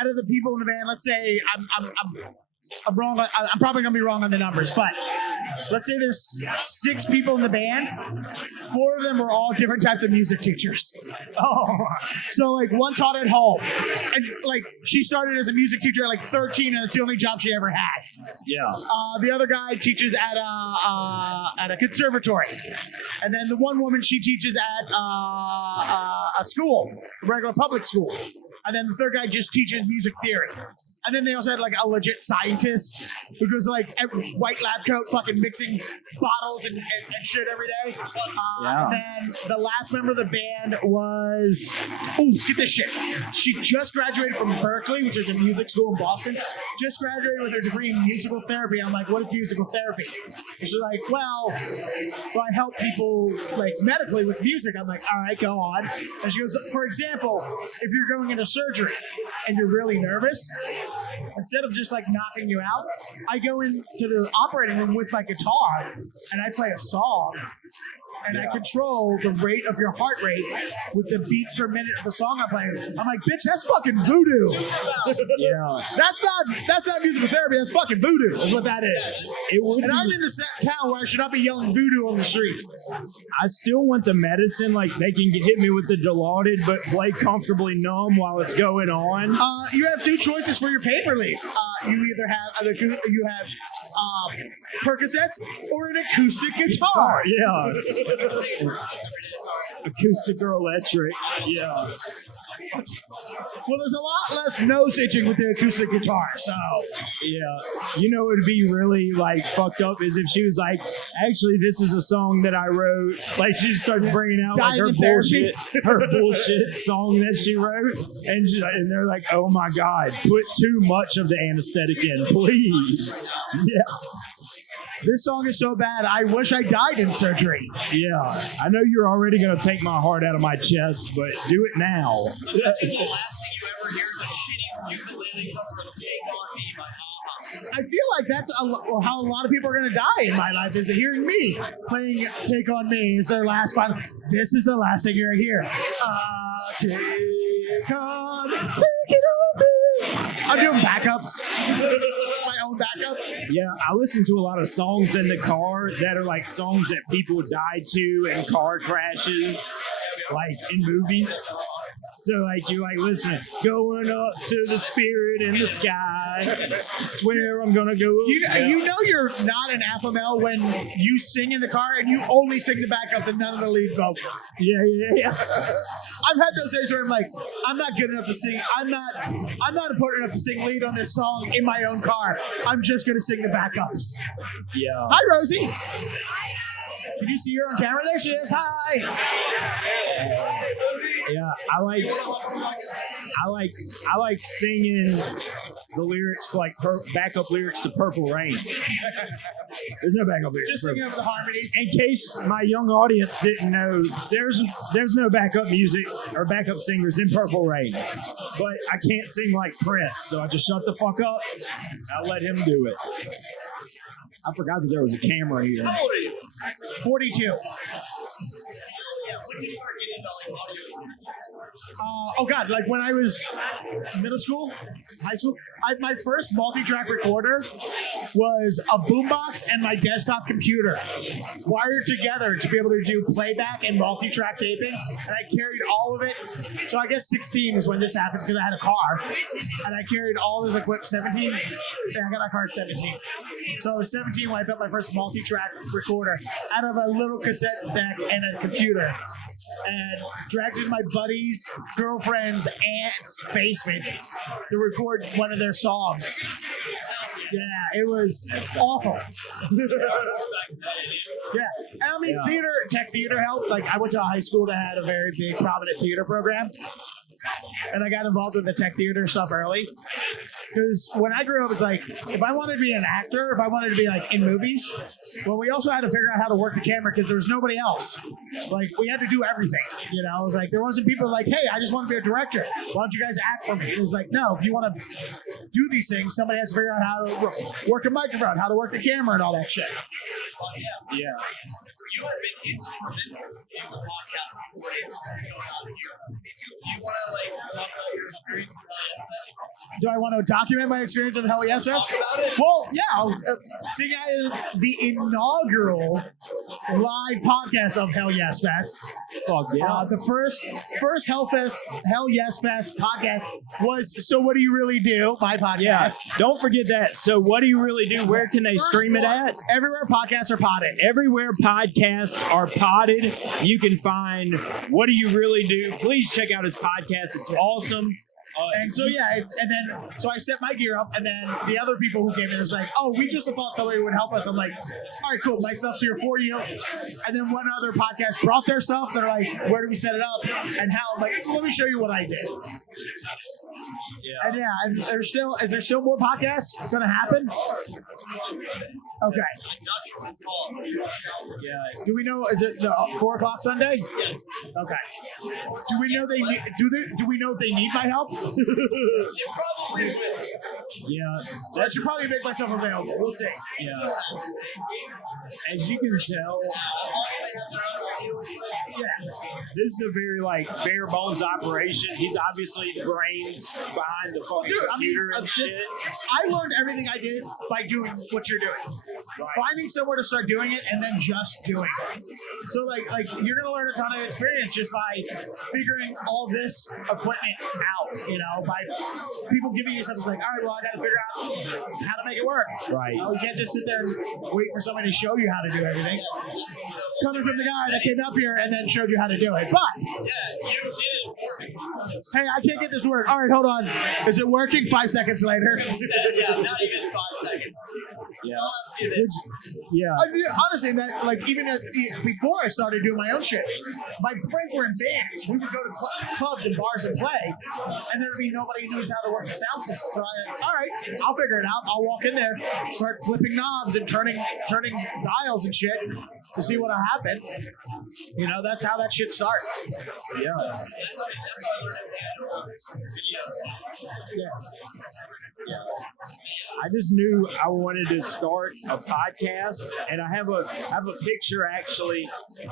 out of the people in the band, let's say I'm wrong. I'm probably gonna be wrong on the numbers, but let's say there's 6 people in the band. 4 of them were all different types of music teachers. Oh, So like one taught at home, and like she started as a music teacher at like 13, and it's the only job she ever had. yeah. The other guy teaches at a conservatory, and then the one woman she teaches at a school, a regular public school, and then the third guy just teaches music theory. And then they also had like a legit scientist who goes like white lab coat, fucking mixing bottles and shit every day. Yeah. And then the last member of the band was, oh, get this shit. She just graduated from Berkeley, which is a music school in Boston. Just graduated with her degree in musical therapy. I'm like, what is musical therapy? And she's like, well, so I help people like medically with music. I'm like, all right, go on. And she goes, for example, if you're going into surgery and you're really nervous, instead of just like knocking you out, I go into the operating room with my guitar and I play a song. And I control the rate of your heart rate with the beats per minute of the song I'm playing. I'm like, bitch, that's fucking voodoo. Yeah. That's not musical therapy. That's fucking voodoo. Is what that is. It would And be, I'm in the town where I should not be yelling voodoo on the streets. I still want the medicine, like they can hit me with the Dilaudid, but play comfortably numb while it's going on. You have 2 choices for your pain relief. You either have Percocets or an acoustic guitar. Yeah. Acoustic or electric. Yeah. Well, there's a lot less nose itching with the acoustic guitar, so. Yeah. You know, it would be really like fucked up is if she was like, actually, this is a song that I wrote. Like she just starts bringing out like her bullshit song that she wrote. And they're like, oh my God, put too much of the anesthetic in, please. Yeah. This song is so bad, I wish I died in surgery. Yeah. I know you're already going to take my heart out of my chest, but do it now. The last thing you ever hear is a shitty ukulele cover of Take On Me by Aha. I feel like that's how a lot of people are going to die in my life, is hearing me playing Take On Me is their last final. This is the last thing you're going to hear. Take it on me. I'm doing backups. My own backups. Yeah, I listen to a lot of songs in the car that are like songs that people die to in car crashes, like in movies. So like you like listen, going up to the spirit in the sky. Swear I'm gonna go. You know you're not an alpha male when you sing in the car and you only sing the backups and none of the lead vocals. Yeah. I've had those days where I'm like, I'm not good enough to sing. I'm not important enough to sing lead on this song in my own car. I'm just gonna sing the backups. Yeah. Hi, Rosie. Did you see her on camera? There she is. Hi. Yeah, I like singing the lyrics, like backup lyrics to Purple Rain. There's no backup lyrics. Just singing over the harmonies. In case my young audience didn't know, there's no backup music or backup singers in Purple Rain. But I can't sing like Prince, so I just shut the fuck up. I let him do it. I forgot that there was a camera here. How old are you? 42. Yeah, when did you start getting into like audio? Oh God, like when I was middle school, high school, my first multi-track recorder was a boombox and my desktop computer wired together to be able to do playback and multi-track taping, and I carried all of it. So I guess 16 is when this happened because I had a car, and I carried all this equipment. 17, yeah, I got my car at 17. So I was 17 when I built my first multi-track recorder out of a little cassette deck and a computer, and dragged it in my buddy's girlfriend's aunt's basement to record one of their songs. Yeah, it was awful. Yeah, and I mean, tech theater helped. Like, I went to a high school that had a very big, prominent theater program. And I got involved with the tech theater stuff early. Because when I grew up, it's like, if I wanted to be an actor, if I wanted to be like in movies, well, we also had to figure out how to work the camera because there was nobody else. Like, we had to do everything. You know, it was like, there wasn't people like, hey, I just want to be a director. Why don't you guys act for me? It was like, no, if you want to do these things, somebody has to figure out how to work a microphone, how to work the camera, and all that shit. Yeah. You have been instrumental in the podcast before it's going on here. Do you want to like talk about your experience? Do I want to document my experience of Hell Yes Fest? Well, yeah. Seeing as the inaugural live podcast of Hell Yes Fest. Fuck yeah. The first Hell Yes Fest podcast was So What Do You Really Do? My podcast. Yeah. Don't forget that. So what do you really do? Where can they stream it at? Everywhere podcasts are potted. Everywhere podcasts are potted, you can find What Do You Really Do. Please check out his podcast. It's awesome. And so so I set my gear up, and then the other people who came in was like, "Oh, we just thought somebody would help us." I'm like, "All right, cool, my stuff's here for you." And then one other podcast brought their stuff. They're like, "Where do we set it up and how?" I'm like, "Let me show you what I did." Yeah. And is there still more podcasts gonna happen? Okay. Not sure what it's called. Yeah. Do we know? Is it the 4 o'clock Sunday? Yes. Okay. Do we know they need? Do we know if they need my help? You probably will. Yeah. So I should probably make myself available. We'll see. Yeah. As you can tell, this is a very bare bones operation. He's obviously the brains behind the fucking computer and shit. I learned everything I did by doing what you're doing. Finding somewhere to start doing it and then just doing it. So like you're gonna learn a ton of experience just by figuring all this equipment out, by people giving you something like, all right, well, I gotta figure out how to make it work. Right. You can't just sit there and wait for somebody to show you how to do everything. Coming from the guy that came up here and then showed you how to do it. But Yeah, you did it for me. hey, I can't get this to work. All right, hold on. Is it working? 5 seconds later. Yeah, not even 5 seconds. Yeah. Let's do this. Yeah. Honestly, that even before I started doing my own shit, my friends were in bands. We would go to clubs and bars and play, and there'd be nobody who knows how to work the sound system. So I, all right, I'll figure it out. I'll walk in there, start flipping knobs and turning dials and shit to see what'll happen. That's how that shit starts. Yeah. That's how I learned how to video. I just knew I wanted to start a podcast, and I have a picture actually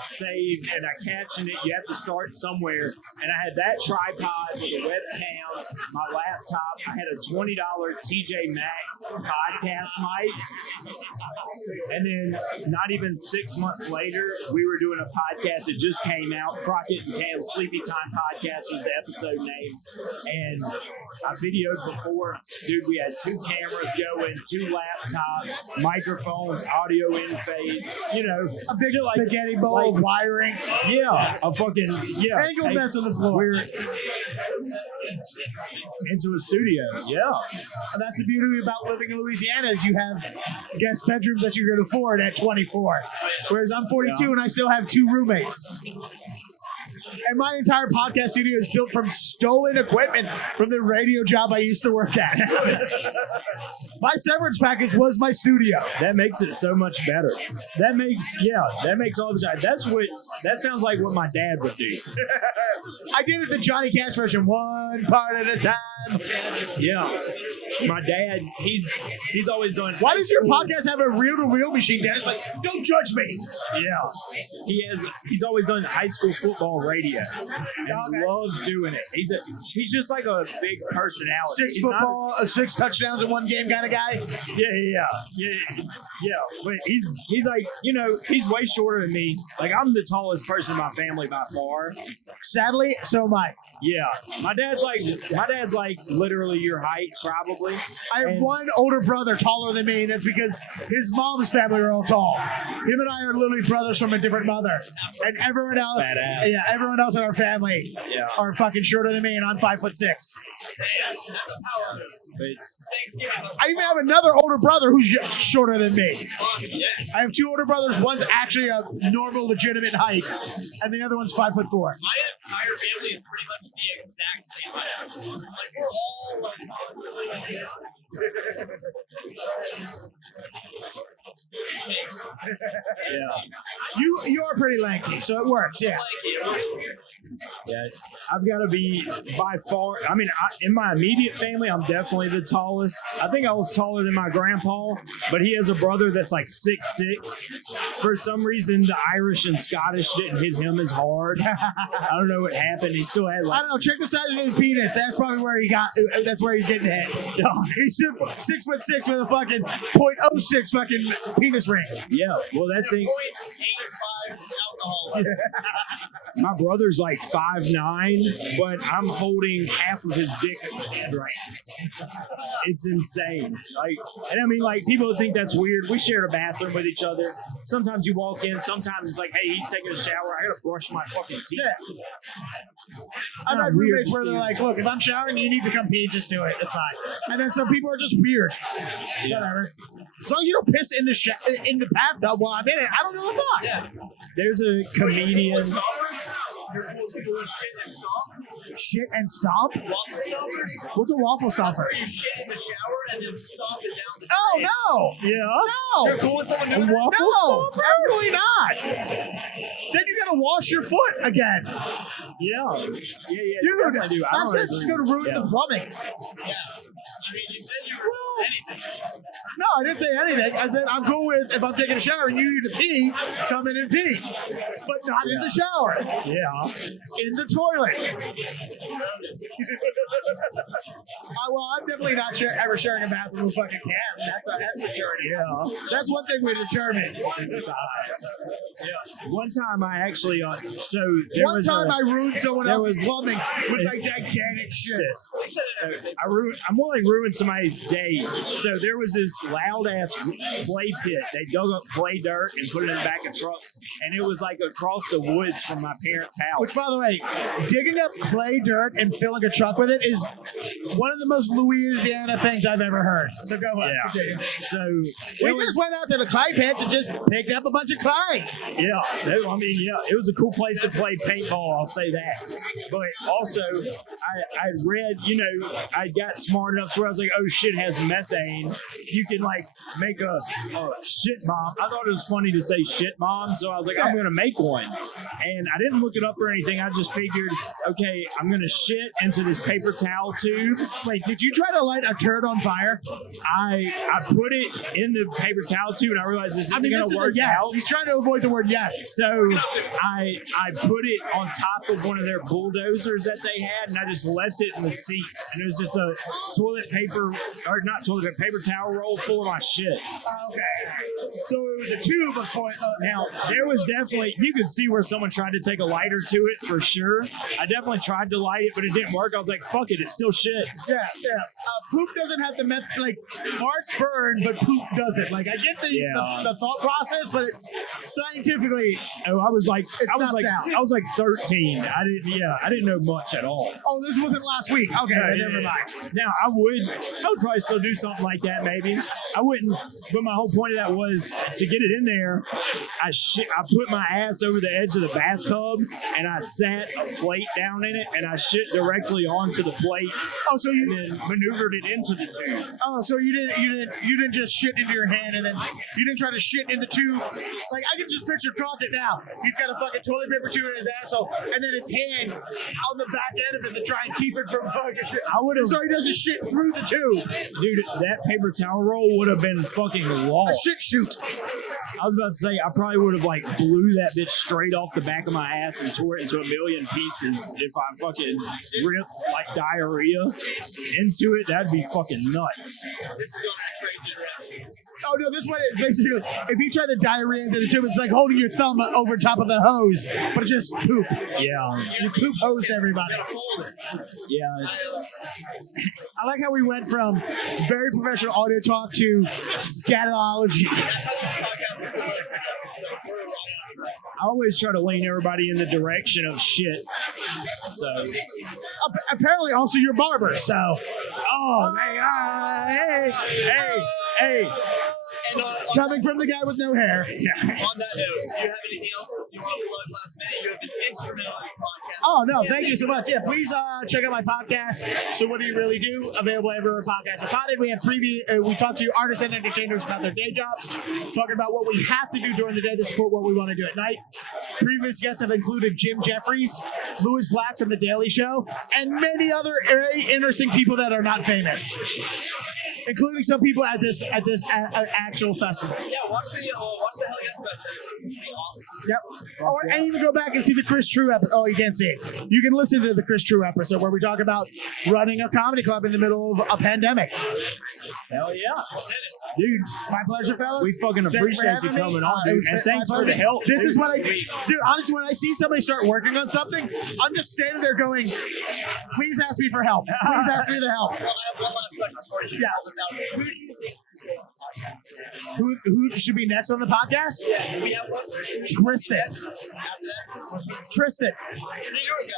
saved, and I captioned it. You have to start somewhere, and I had that tripod with a webcam, my laptop. I had a $20 TJ Maxx podcast mic, and then not even 6 months later, we were doing a podcast. It just came out. Crockett and Cam's Sleepy Time Podcast was the episode name, and I videoed before. Dude, we had 2 cameras going, 2 laptops, microphones, audio interface, A big spaghetti bowl, wiring. Yeah, a fucking, Angle mess on the floor. We're into a studio, yeah. And that's the beauty about living in Louisiana is you have guest bedrooms that you can afford at 24. Whereas I'm 42 and I still have 2 roommates. And my entire podcast studio is built from stolen equipment from the radio job I used to work at. My severance package was my studio. That makes it so much better. That makes all the time. That sounds like what my dad would do. I did it the Johnny Cash version, one part at a time. Yeah. My dad, he's always done. Why does your podcast have a reel-to-reel machine, Dad? It's like, don't judge me. Yeah. He's always done high school football radio. And he loves doing it. He's just like a big personality. 6 football, 6 touchdowns in 1 game kind of guy. Yeah. But he's like, he's way shorter than me. Like, I'm the tallest person in my family by far. Sadly, so am I. Yeah. My dad's like literally your height, probably. I have 1 older brother taller than me, and that's because his mom's family are all tall. Him and I are literally brothers from a different mother. And everyone else, everyone else in our family are fucking shorter than me, and I'm 5'6". That's a power move. I even have another older brother who's shorter than me. Yes. I have 2 older brothers. One's actually a normal, legitimate height, and the other one's 5'4". My entire family is pretty much the exact same height. Like, we're all Yeah. You are pretty lanky, so it works. Yeah. Yeah, I've got to be by far. I mean, in my immediate family, I'm definitely the tallest. I think I was taller than my grandpa, but he has a brother that's like 6'6". For some reason, the Irish and Scottish didn't hit him as hard. I don't know what happened. He still had I like. don't know. Check the size of his penis. That's probably where he got. That's where he's getting hit. He's 6'6" with a fucking .06 fucking penis ring. Yeah, well, that's it. 0.85 alcohol level. My brother's like 5'9", but I'm holding half of his dick right. It's insane. Like, and I mean, like, people think that's weird. We shared a bathroom with each other. Sometimes you walk in. Sometimes it's like, hey, he's taking a shower. I gotta brush my fucking teeth. Yeah. I've had roommates where they're like, look, if I'm showering, you need to come pee. Just do it. It's fine. And then some people are just weird. Yeah. Whatever. As long as you don't piss in the bathtub while I'm in it, I don't give a fuck. Yeah. There's a comedian. Stompers? You're cool with people who shit and stomp? Shit and stomp? Waffle stompers? What's a waffle That's stomper? where you shit in the shower and then stomp it down the Oh, drain. no. Yeah. You're No. cool with someone doing that? Waffle No, stomper? absolutely not. Then you gotta wash your foot again. Yeah. Yeah. You Dude, definitely do. I that's don't just agree. gonna ruin Yeah. the plumbing. Yeah. I mean, you said you were cool with anything. No, I didn't say anything. I said I'm cool with if I'm taking a shower and you need to pee, come in and pee. But not in the shower. Yeah. In the toilet. Well, I'm definitely not ever sharing a bathroom with fucking Cam. That's a journey. Yeah. That's one thing we determined. Yeah. One time I actually, so there One was time a, I ruined someone there else's was- plumbing with my gigantic shits. I more like ruined somebody's day. So there was this loud ass clay pit. They dug up clay dirt and put it in the back of trucks, and it was like across the woods from my parents' house. Which, by the way, digging up clay dirt and filling a truck with it is one of the most Louisiana things I've ever heard. So go ahead. Yeah. Continue. So We it was, just went out to the clay pits and just picked up a bunch of clay. yeah, I mean, yeah, it was a cool place to play paintball. I'll say that. But also, I read, I got smart enough to where I was like, oh shit, it has methane. You can like make a shit bomb. I thought it was funny to say shit bomb, so I was like, I'm gonna make one. And I didn't look it up or anything. I just figured, okay, I'm gonna shit into this paper towel tube. Wait, did you try to light a turd on fire? I put it in the paper towel tube, and I realized this isn't This gonna is a work yes. out. He's trying to avoid the word yes. So I put it on top of one of their bulldozers that they had, and I just left it in the seat. And it was just a toilet paper, or not toilet paper, paper towel roll full of my shit. Okay. So it was a tube of toilet. Now, there was definitely, you could see where someone tried to take a lighter to it for sure. I definitely tried to light it, but it didn't work. I was like, fuck it, it's still shit. Yeah. Poop doesn't have the farts burn, but poop doesn't. Like, I get the thought process, but scientifically, Oh, I was like, not sound. I was like 13. I didn't know much at all. oh, this wasn't last week. Okay, never mind. Now I would probably still do something like that. Maybe I wouldn't. But my whole point of that was to get it in there. I put my ass over the edge of the bathtub and I sat a plate down in it and I shit directly onto the plate. Oh, so you and then maneuvered it into the tube. Oh, so you didn't just shit into your hand and then you didn't try to shit in the tube. Like, I can just picture Crockett now. He's got a fucking toilet paper tube in his asshole and then his hand on the back end of it to try and keep it from fucking shit. I would have. So he doesn't shit through the tube. Dude, that paper towel roll would have been fucking lost. A shit shoot. I was about to say, I probably would have like blew that bitch straight off the back of my ass and tore it into a million pieces if I fucking ripped like diarrhea into it. That'd be fucking nuts. This is going in a crazy direction. Oh no, this one is basically if you try to diarrhea into the tube, it's like holding your thumb over top of the hose, but it's just poop. Yeah. You poop hosed everybody. Yeah. I like how we went from very professional audio talk to scatology. That's how this podcast is supposed to go. So we're wrong. I always try to lean everybody in the direction of shit. So. Apparently, also your barber. So, Oh, man. Hey. And Coming from the guy with no hair. on that note, do you have anything else you want to plug last minute? You have been instrumental in this podcast. Oh, no, thank you so much. Yeah, please check out my podcast. So What Do You Really Do? Available everywhere podcasts are potted. We have we talk to artists and entertainers about their day jobs, talking about what we have to do during the day to support what we want to do at night. Previous guests have included Jim Jeffries, Louis Black from The Daily Show, and many other very interesting people that are not famous, including some people at this actual festival. Yeah, watch the Hell Yes Fest. It's gonna be awesome. Yep. And even go back and see the Chris True episode. Oh, you can't see it. You can listen to the Chris True episode where we talk about running a comedy club in the middle of a pandemic. Hell yeah. Dude, my pleasure, fellas. We fucking appreciate you coming on, dude. And thanks for the help. This is what I do. Dude, honestly, when I see somebody start working on something, I'm just standing there going, please ask me for help. Please ask me to help. Well, I have one last question for you. Yeah. Help us out. Who do you think Who should be next on the podcast? we have one? Tristan. After that, Tristan. New York guy.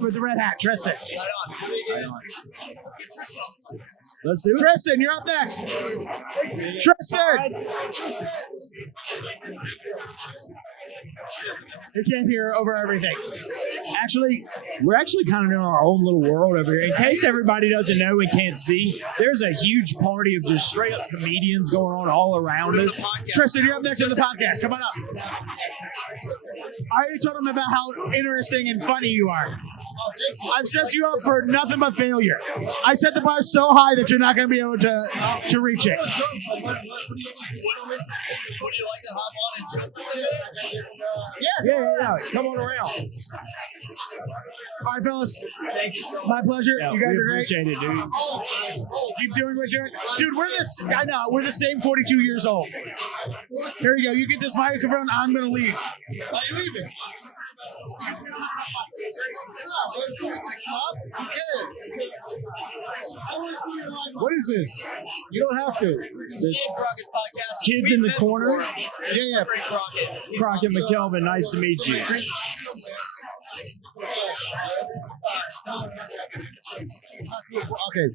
With the red hat. Tristan. Right on. Let's get Tristan on. Let's do it. Tristan, you're up next. Tristan. You can't hear over everything. Actually, we're actually kind of in our own little world over here. In case everybody doesn't know and can't see, there's a huge party of just straight up comedians going on all around us. Tristan, you're up next on the podcast. Come on up. I already told him about how interesting and funny you are. I've set you up for nothing but failure. I set the bar so high that you're not going to be able to reach it. Would you like to hop on in just a few minutes? Yeah. Come on around. All right, fellas. Thank you so much. My pleasure. Yeah, You guys we are great. appreciate it, dude. Keep doing what you're doing. Dude, we're the same 42 years old. Here you go. You get this microphone. I'm going to leave. Why are you leaving? What is this? You don't have to. Ian Crockett's podcast. Kids in the corner. Yeah. Crockett. Crockett McKelvin, nice to meet you. Okay.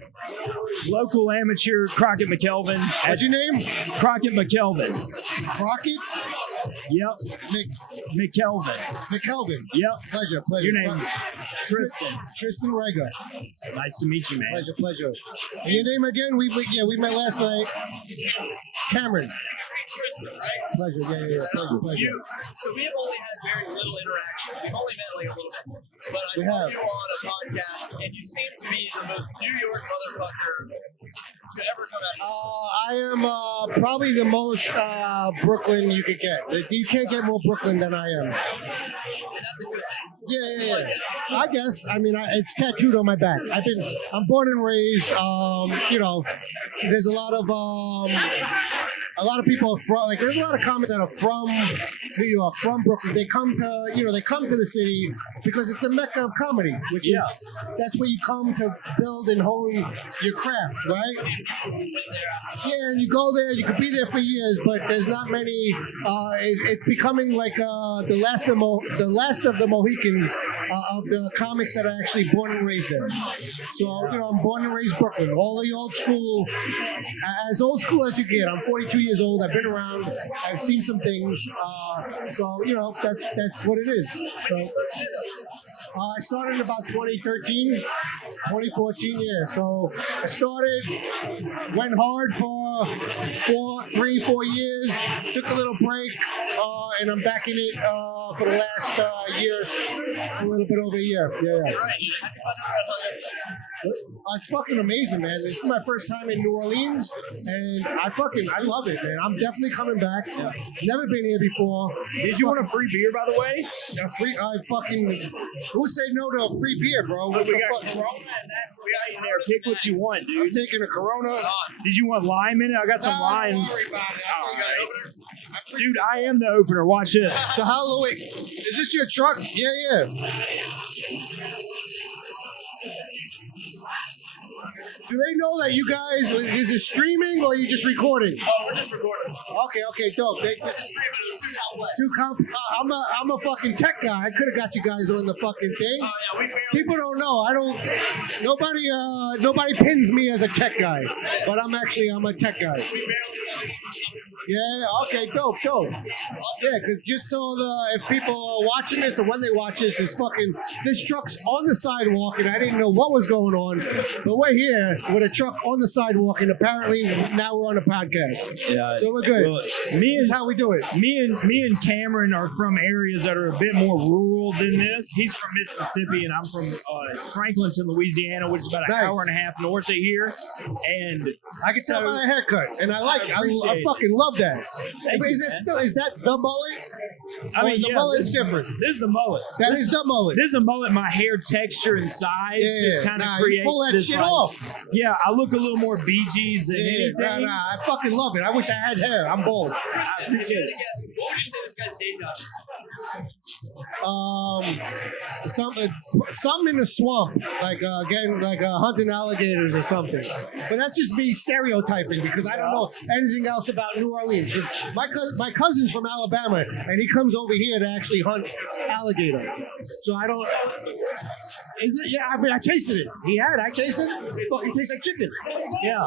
Local amateur Crockett McKelvin. What's your name? Crockett McKelvin. Crockett Yep. McKelvin. McKelvin. Yep. Pleasure. Your name's Tristan Rega. nice to meet you, man. Pleasure. And your name again? We met last night. Cameron. Tristan, right? Pleasure. Yeah. Pleasure. So we have only had very little interaction. We've only met like a little bit. But I We saw have. you on a podcast, and you seem to be the most New York motherfucker to ever come out. I am probably the most Brooklyn you could get. You can't get more Brooklyn than I am. And that's a good thing. Yeah. I guess. I mean, it's tattooed on my back. I'm born and raised. There's a lot of people are from. Like, there's a lot of comics that are from New York, from Brooklyn. They come to the city because it's a mecca of comedy, which is that's where you come to build and hone your craft, right? Yeah, and you go there. You could be there for years, but there's not many. It's becoming like the last of the Mohicans of the comics that are actually born and raised there. So I'm born and raised Brooklyn. All the old school, as old school as you get. I'm 42 years old. I've been around. I've seen some things. So that's what it is. So I started in about 2013, 2014. Yeah. So I started, went hard for 4 years, took a little break, and I'm back in it for the last years, a little bit over a year. Yeah. Right. Have you found out It's fucking amazing, man. This is my first time in New Orleans, and I love it, man. I'm definitely coming back. Never been here before. Did you want a free beer, by the way? Who say no to a free beer, bro? What We the got fuck? Corona in there. Pick what you want, I'm dude. taking a Corona. Did you want lime in it? I got some limes. You got an opener? Dude, I am the opener. Watch this. So Halloween, is this your truck? Yeah. Do they know that you guys, is it streaming or are you just recording? Oh, we're just recording. Okay, dope. Streaming, it was too I'm a fucking tech guy. I could have got you guys on the fucking thing. Oh, yeah, we barely. People don't know. I don't. Nobody pins me as a tech guy, but I'm a tech guy. Yeah. Okay. Dope. Yeah, because just so if people are watching this or when they watch this, this truck's on the sidewalk, and I didn't know what was going on, but we're here with a truck on the sidewalk, and apparently now we're on a podcast. Yeah. So we're good. Well, This is how we do it. Me and Cameron are from areas that are a bit more rural than this. He's from Mississippi, and I'm from Franklinton, Louisiana, which is about an hour and a half north of here. And I can tell by the haircut, and I like it. I appreciate fucking love that. Is that the mullet? The mullet's different. This is a mullet. That is the mullet. This is a mullet. My hair texture and size just kind of creates you pull that this shit like, off. Yeah, I look a little more Bee Gees than anything. I fucking love it. I wish I had hair. I'm bald. I appreciate it. What would you say this guy's date does? Something in the swamp, like hunting alligators or something. But that's just me stereotyping because I don't know anything else about New Orleans. Because my cousin's from Alabama, and he comes over here to actually hunt alligator. So I don't. Is it? Yeah, I mean, I tasted it. I tasted it. It fucking tastes like chicken. Yeah.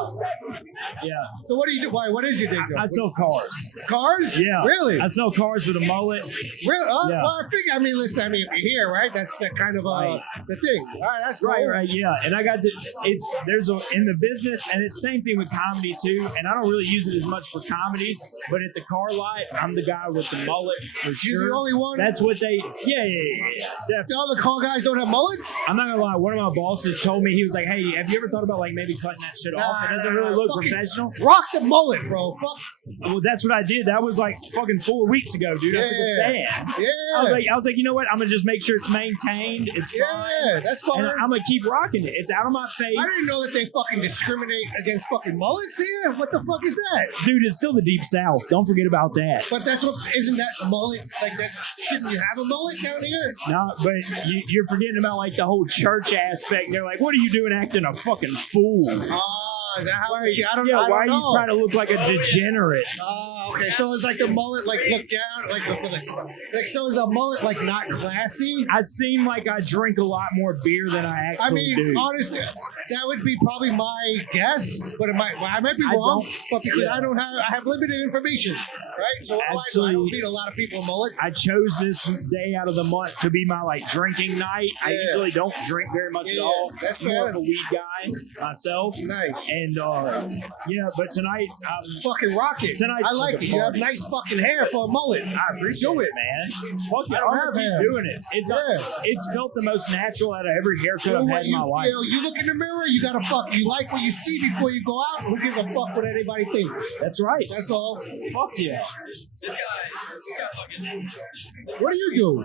So what do you do? What is your day job? I sell cars. Cars? Yeah. Really? I sell cars with a mullet. Really? Yeah. Well, I figure. I mean, listen. I mean, if you're here, right? That's the kind of the thing. All right, that's cool. Right, yeah. And I got to. In the business, and it's same thing with comedy too. And I don't really use it as much for comedy, but at the car lot, I'm the guy with the mullet for sure. You're the only one. That's what they. Yeah. The other car guys don't have mullets. I'm not gonna lie. One of my bosses told me, he was like, "Hey, have you ever thought about like maybe cutting that shit off? It doesn't really look professional." Rock the mullet, bro. Fuck. Well, that's what I did. That was like fucking 4 weeks ago, dude. I took a stand. Yeah. I was like, you know what? I'm gonna just make sure it's maintained. It's fine. Yeah, that's fine. And I'm gonna keep rocking it. It's out of my face. I didn't know that they fucking discriminate against fucking mullets here. What the fuck is that? Dude, it's still the deep south. Don't forget about that. But that's what isn't that a mullet? Like that? Shouldn't you have a mullet down here? No, but you're forgetting about like the whole church aspect. They're like, what are you doing acting a fucking fool? Is that how? See, I don't yeah, know. why are you trying to look like a degenerate? Okay, so it's like the mullet, like look down, like so is a mullet like not classy? I seem like I drink a lot more beer than I actually do. Honestly, that would be probably my guess, but I might be wrong. But because I have limited information, right? So I don't meet a lot of people with mullets. I chose this day out of the month to be my like drinking night. I usually don't drink very much at all. That's I'm more of a weed guy myself. Nice. And but tonight fucking rock it. Tonight's I like it. You have nice fucking hair for a mullet. I appreciate it, man. Fuck it. I'm gonna keep doing it. It's felt the most natural out of every haircut I've had in my life. You look in the mirror, you gotta fuck. You like what you see before you go out. Who gives a fuck what anybody thinks? That's right. That's all. Fuck yeah. This guy fucking. What do you do?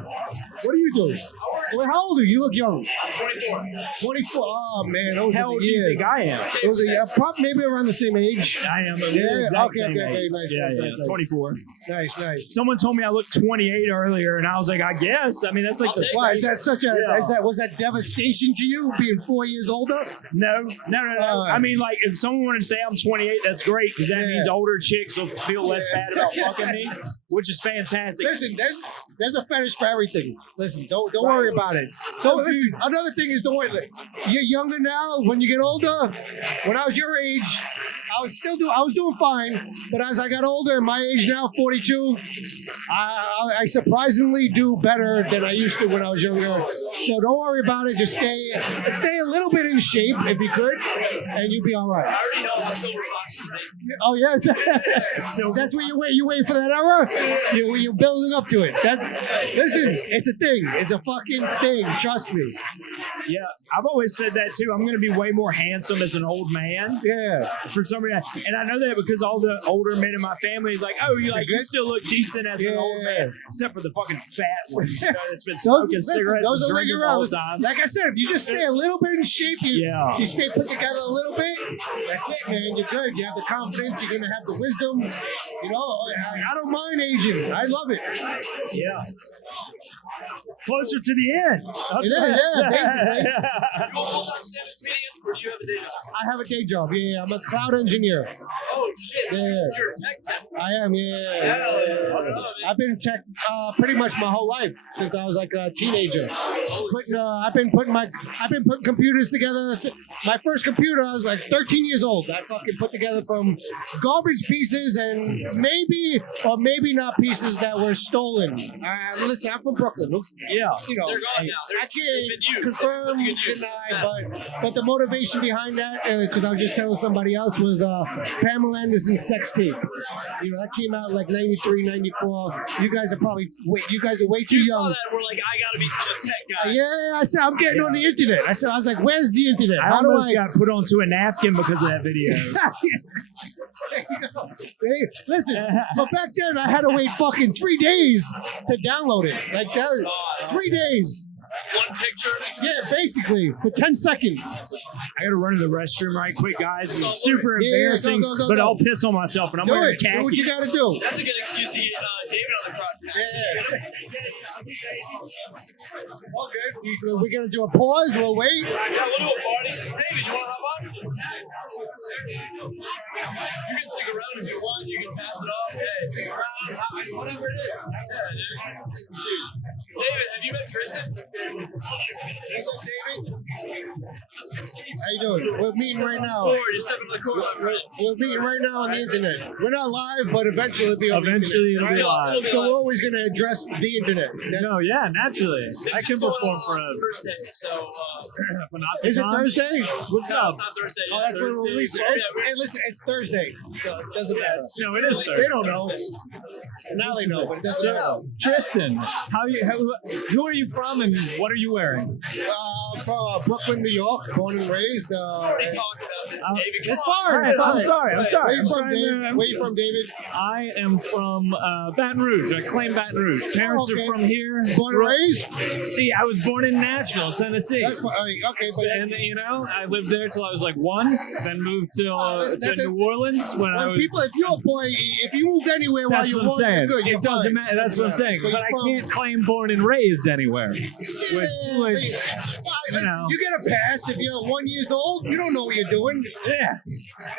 Well, how old are you? You look young. I'm 24. 24. Oh man, those How are old the do you years. think I am? Those are probably maybe around the same age. I am. Okay, nice. Yeah, 24. Nice. Someone told me I looked 28 earlier, and I was like, I guess. I mean, that's like Why is that such a? Was that devastation to you being 4 years older? No. I mean, like, if someone wanted to say I'm 28, that's great because that means older chicks will feel less bad about fucking me, which is fantastic. Listen, there's a fetish for everything. Listen, don't worry about it. Listen. Another thing is, don't worry. You're younger now. When you get older, when I was your age, I was doing fine. But as I got older, my age now, 42, I surprisingly do better than I used to when I was younger. So don't worry about it. Just stay a little bit in shape if you could, and you'll be all right. I already know I'm silver fox. Oh yes, that's what you wait for that era. You're building up to it. Listen, it's a thing. It's a fucking thing. Trust me. Yeah, I've always said that too. I'm going to be way more handsome as an old man. Yeah. For some reason, and I know that because all the older men in my family is like, oh, you still look decent as an old man, except for the fucking fat ones that's been smoking cigarettes and drinking all the time. Like I said, if you just stay a little bit in shape, you stay put together a little bit. That's it, man. You're good. You have the confidence. You're gonna have the wisdom. You know, I don't mind aging. I love it. Yeah. Closer to the end. Yeah, basically. You a full-time stand-up comedian, or do you have a day job? I have a day job. Yeah, I'm a cloud engineer. Oh shit! So Yeah. you're a tech. I am, I've been in tech pretty much my whole life since I was like a teenager. I've been putting computers together. My first computer, I was like 13 years old. I fucking put together from garbage pieces and maybe or maybe not pieces that were stolen. Listen, I'm from Brooklyn. Yeah, They're gone now. I can't confirm, deny, but the motivation behind that, because I was just telling somebody else, was Pamela Anderson's sex tape. That came out like 93, 94. You guys are way too You young. saw that and we're like, I gotta become a tech guy. Yeah, I said I'm getting on the internet. I was like, where's the internet? I almost got put onto a napkin because of that video. Hey, listen, but back then I had to wait fucking 3 days to download it. Like that was 3 days. One picture. Yeah, basically for 10 seconds. I gotta run to the restroom right quick, guys. It's super embarrassing, go, but go. I'll piss on myself, and I'm Do wearing it. Do what khakis. you gotta do. That's a good excuse to get David on the podcast. All good. We're gonna do a pause. We'll wait. Yeah, we'll do a party. David, you want to hop on? You can stick around if you want. You can pass it off. Hey, stick around. Whatever it is. Yeah, dude. David, have you met Tristan? How you doing? We're meeting right now. Forward, you're stepping in the corner, my friend. We're meeting right now on the internet. We're not live, but eventually it'll be on Eventually the internet. it'll be live. So we're always gonna address the internet. No, yeah, naturally. I can perform for a a Thursday, so Is it Thursday? What's no, up? it's not Thursday. Oh, that's when we'll release it. Thursday. Hey, listen, it's Thursday. So it doesn't matter. No, it is They Thursday. don't know. Now they know, but it doesn't matter. Tristan, who are you from and what are you wearing? From Brooklyn, New York, born and raised. We already talked about this, David. Come It's on. fine. It's I'm fine. sorry. Where you I'm from, trying David? to- Where you from, David? I am from Baton Rouge. I claim Baton Rouge. Parents Okay. are from here. Born and raised? See, I was born in Nashville, Tennessee. That's fine. Okay, but And I lived there till I was like 1, then moved to New Orleans when I was. if you're a boy, if you moved anywhere while That's you're what I'm born, you're saying. good. You're It doesn't fine. matter. That's what I'm saying. So But you're I from- can't claim born and raised anywhere. Which you know. You get a pass if you're 1 year old. You don't know what you're doing. Yeah.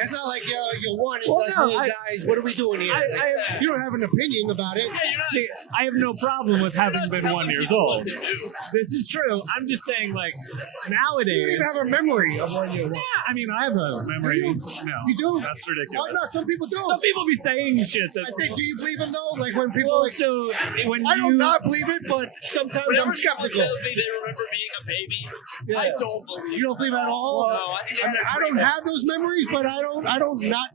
It's not like you're one and Well, like, no, hey guys, what are we doing here? I You don't have an opinion about it. See, I have no problem with having been 1 year old. This is true. I'm just saying, like, You don't nowadays. even have a memory of 1 year old. Yeah, I mean, I have a memory. No, You do? that's Oh, ridiculous. no, some people do. Some people be saying shit that. I think, do you believe them though? Like when people Well, like, so when I you do not believe it, but sometimes Whenever I'm someone skeptical. tells me they remember being a baby, I don't believe You don't believe at all? No, I think I don't have those memories, but I don't not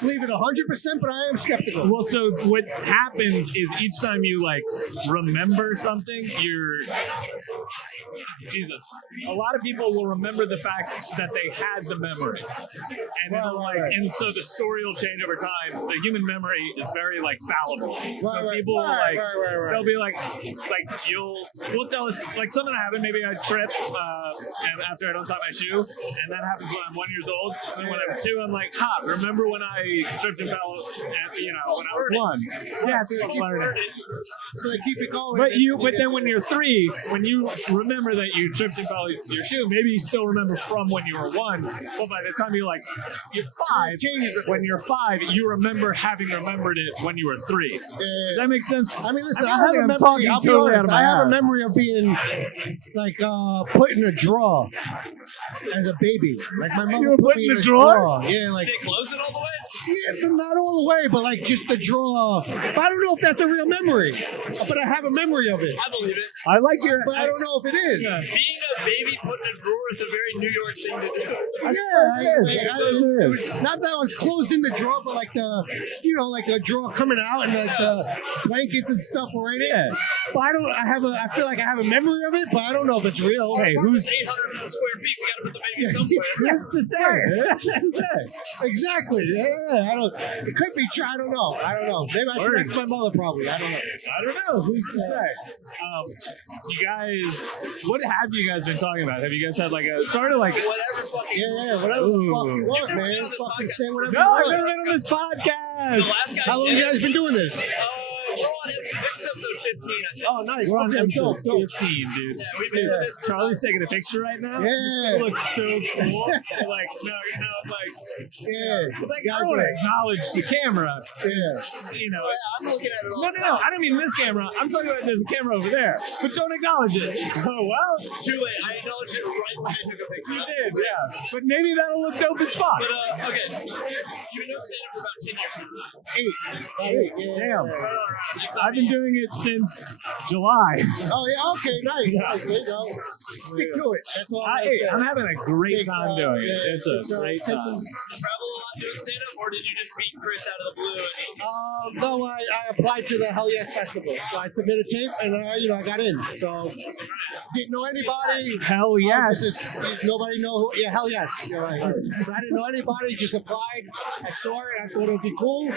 believe it 100%, but I am skeptical. Well, so what happens is each time you like remember something, Jesus. A lot of people will remember the fact that they had the memory, and it'll, and so the story will change over time. The human memory is very like fallible. So people will they'll be like we'll tell us like something happened. Maybe I trip, and after I don't tie my shoe, and that happens when I'm 1 year old. And then when I'm 2, I'm like, remember when I tripped and fell, and, when I was 1? Yeah, it's called learning. So they keep it going. But then when you're 3, when you remember that you tripped and fell your shoe, maybe you still remember from when you were 1. But by the time you're 5, when you're 5, you remember having remembered it when you were 3. Does that make sense? I mean, listen, I I feel have like a I'm memory. talking I'll be totally out honest. of my I have a ass. memory of being like put in a drawer as a baby. Like my mother You were put put me in in a a drawer? Yeah, like They close it all the way? yeah, but not all the way, but like just the drawer. But I don't know if that's a real memory. But I have a memory of it. I believe it. I like your. But I don't know if it is. Yeah. Being a baby put in a drawer is a very New York thing to do. It was not that I was closed in the drawer, but like like the drawer coming out and like the blankets and stuff were in it. Yeah. But I feel like I have a memory of it, but I don't know if it's real. Hey, Who's 800 square feet? We gotta put the baby somewhere. Who's to say? Exactly. Yeah, I don't. It could be true. I don't know. Maybe I should ask my mother. Probably. I don't know. I don't know. Who's to say? You guys, what have you guys been talking about? Have you guys had like a sort of like? Whatever fucking. Yeah, whatever the fuck you want, You've never been man. on this Fucking podcast. say whatever No, you I've want. never been on this The podcast. last guy. How long you guys been doing this? We're on This is episode 15, I think. Oh, nice. We're on Okay, episode dope. 15, dude. Yeah, we've been doing this for Charlie's taking a picture right now. Yeah. It looks so cool. They're like, no, like, Yeah. it's like, I don't want to acknowledge the camera. Yeah. You know. Oh, yeah, I'm looking at it all No, the no, time. I don't mean this camera. I'm talking about there's a camera over there. But don't acknowledge it. Oh, well. Too late. I acknowledged it right when I took a picture. You That's did, cool. yeah. But maybe that'll look dope as fuck. But, okay. You've been doing stand-up for about 10 years now. 8. Yeah. Damn. Next I've been doing it since July. Oh, yeah. Okay, nice. Nice. There you go. Stick to it. That's all I'm having a great Takes, time doing it. yeah, It's takes, a great takes time. You travel a lot doing stand-up, or did you just meet Chris out of the blue? No, I applied to the Hell Yes Festival. So I submitted tape and I got in. So didn't know anybody. Hell yes. Nobody know who. Yeah, Hell Yes. You're right. So I didn't know anybody. Just applied. I saw it. I thought it would be cool.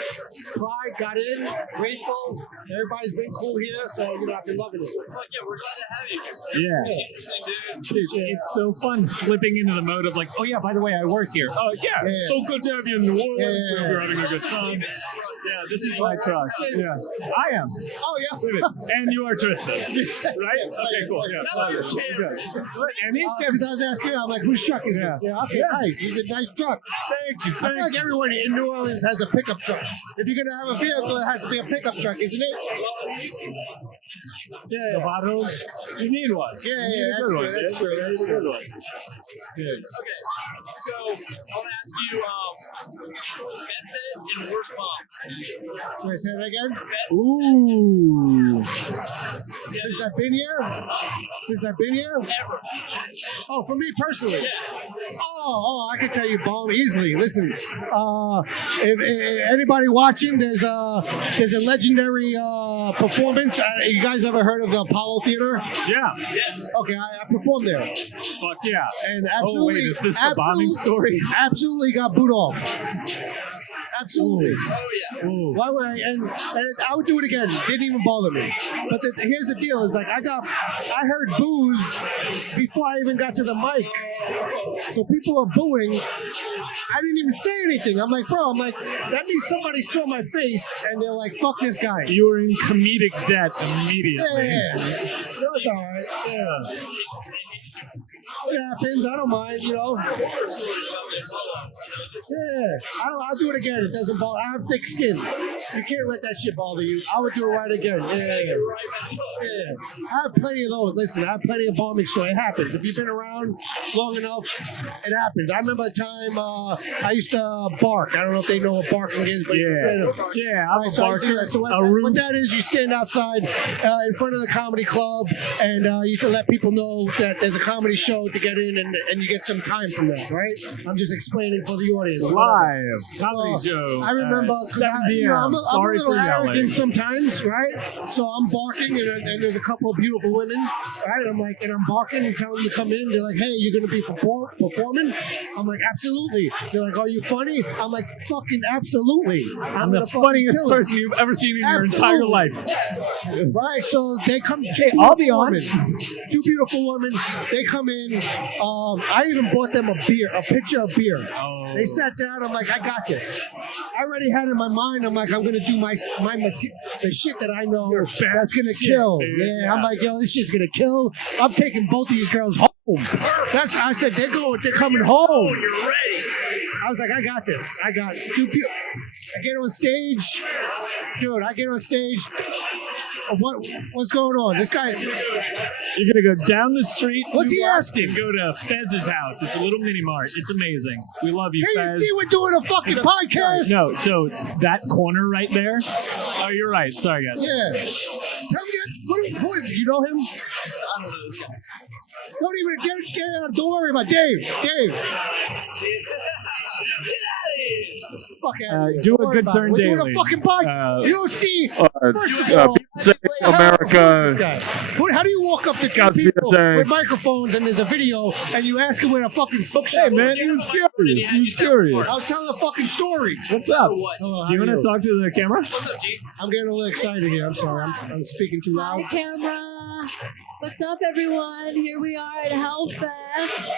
Applied. Got in. Grateful. Everybody's been cool here. So I've been loving it. Fuck yeah, we're glad to have you. Yeah. Interesting, dude. Dude, it's so fun slipping into the mode of like, oh yeah, by the way, I work here. Oh yeah, Yeah. so good to have you in New Orleans. Yeah. We're having a good time. Yeah, this is my truck. Yeah, I am. Oh yeah. Wait a minute. And you are Tristan, right? Okay, cool. Yeah, good. And he's Because I was asking, I'm like, whose truck is Yeah. this? Yeah, okay, Yeah. nice. He's a nice truck. Thank you. I feel like everyone in New Orleans has a pickup truck. If you're gonna have a vehicle, it has to be a pickup truck, isn't it? The Yeah. bottles, you need one. Yeah, You need yeah, a that's good true, one, that's dude. true, You need that's a good true. one. Good. Okay, so I want to ask you, best set and worst moms. Can I say that again? Best Ooh. Since I've been here? Since I've been here? ever. Oh, for me personally. Oh, I can tell you bomb easily. Listen, if anybody watching, there's a legendary performance. You guys ever heard of the Apollo Theater? Yeah. Yes. Okay, I performed there, Fuck yeah. and Oh wait, absolutely, is this the bombing story? absolutely got booed off. Absolutely. Oh, yeah. Ooh. Why would I? And I would do it again. Didn't even bother me. But here's the deal: is like I heard boos before I even got to the mic. So people are booing. I didn't even say anything. I'm like, bro. I'm like, that means somebody saw my face and they're like, fuck this guy. You were in comedic debt immediately. Yeah, no, it's all right. Yeah, it happens. I don't mind. Yeah, I'll do it again. It doesn't bother. I have thick skin. You can't let that shit bother you. I would do it right again. Yeah. I have plenty of those. Listen, I have plenty of bombing stories. It happens. If you've been around long enough, it happens. I remember a time I used to bark. I don't know if they know what barking is, but Yeah, I'm a so I used to do barker. that. So A roof. what that is, you stand outside in front of the comedy club, and you can let people know that there's a comedy show to get in, and you get some time from that, right? I'm just explaining for the audience. Live comedy show. I remember, at 7 p.m. I'm a Sorry little for arrogant yelling. sometimes, right? So I'm barking, and there's a couple of beautiful women, right? And I'm barking and telling them to come in. They're like, hey, you're going to be performing? I'm like, absolutely. They're like, are you funny? I'm like, fucking absolutely. I'm the gonna fucking funniest kill it. person you've ever seen in your entire Absolutely. life. Right, so they come. Hey, I'll be on. Two beautiful women. They come in. I even bought them a pitcher of beer. Oh. They sat down. I'm like, I got this. I already had in my mind. I'm like, I'm gonna do the shit that I know that's gonna shit, kill. dude. Yeah, I'm like, yo, this shit's gonna kill. I'm taking both of these girls home. I said, they're coming home. You're ready. I was like, I got this. I got two people. I get on stage, dude. I get on stage. What's going on? This guy. You're gonna go down the street. What's two he blocks, asking? And go to Fez's house. It's a little mini mart. It's amazing. We love you, Hey, you Fez. see, we're doing a fucking podcast. No, so that corner right there. Oh, you're right. Sorry, guys. Yeah. Tell me, who is it? You know him? I don't know this guy. Don't even get out. Don't worry about Dave. Dave. Fuck out of here. Do Don't a worry good about it. turn We're daily. doing a fucking podcast. You don't see. First of all, say America. this guy. How do you walk up to two Gotta be people saying. with microphones and there's a video and you ask them where a fucking Hey, man, he was curious. He was curious. I was telling a fucking story. What's up? What? Oh, Do you how want to talk to the camera? What's up, G? I'm getting a little excited here. I'm sorry. I'm speaking too Hi, loud. camera. What's up, everyone? Here we are at Hellfest. Tell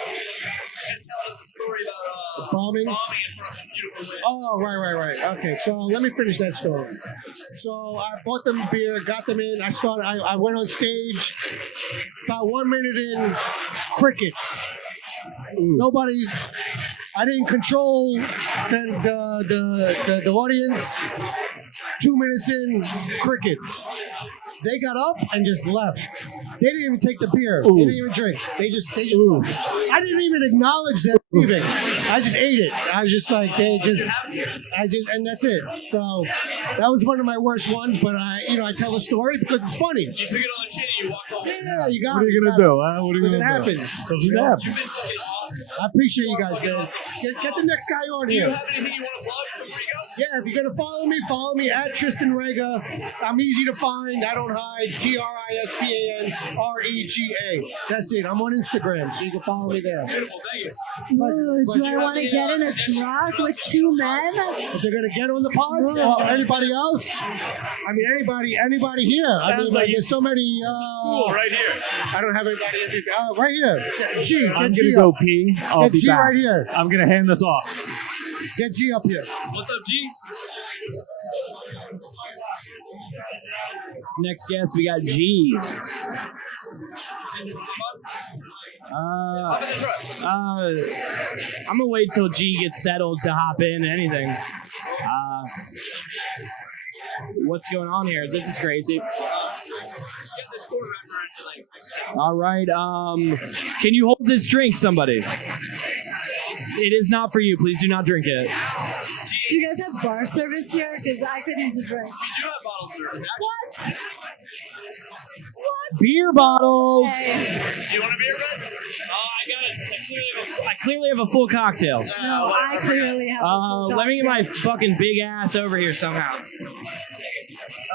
us a story about Bombing. Bombing in front of some beautiful women. Oh, right. Okay, so let me finish that story. So I bought them beer, got them in. I went on stage. About 1 minute in, crickets. Nobody. I didn't control the audience. 2 minutes in, crickets. They got up and just left. They didn't even take the beer. Ooh. They didn't even drink. They just. I didn't even acknowledge them leaving. I just ate it. I was just like, and that's it. So that was one of my worst ones. But I tell the story because it's funny. You took it on the chin and you walked off. Yeah, you got What are you gonna do? Huh? What are you Because it gonna do? happens. Doesn't happen. You've been fucking awesome. I appreciate you guys, guys. Get the next guy on Do you here. have anything you want to plug before you go? Yeah, if you're gonna follow me at Tristan Rega. I'm easy to find. I don't hide. TRISTANREGA. That's it. I'm on Instagram, so you can follow me there. Beautiful, thank you. Ooh, But do I want to get in a truck with two men? if they're gonna get on the pod, anybody else? I mean, anybody here. I mean, like, there's so many. Right here. I don't have anybody. Right here. G. I'm Get G gonna go up. pee. I'll Get be G back. right here. I'm gonna hand this off. Get G up here. What's up, G? Next guest, we got G. Hop in the truck. I'm gonna wait till G gets settled to hop in. Anything. What's going on here? This is crazy. Get this quarter wrapped around your leg. All right. Can you hold this drink, somebody? It is not for you. Please do not drink it. Do you guys have bar service here? Because I could use a drink. We do have bottle service, actually. What? Beer bottles. Hey. Do you want a beer, bud? I got it. I clearly have a full cocktail. No, I clearly have. a Let me get my fucking big ass over here somehow.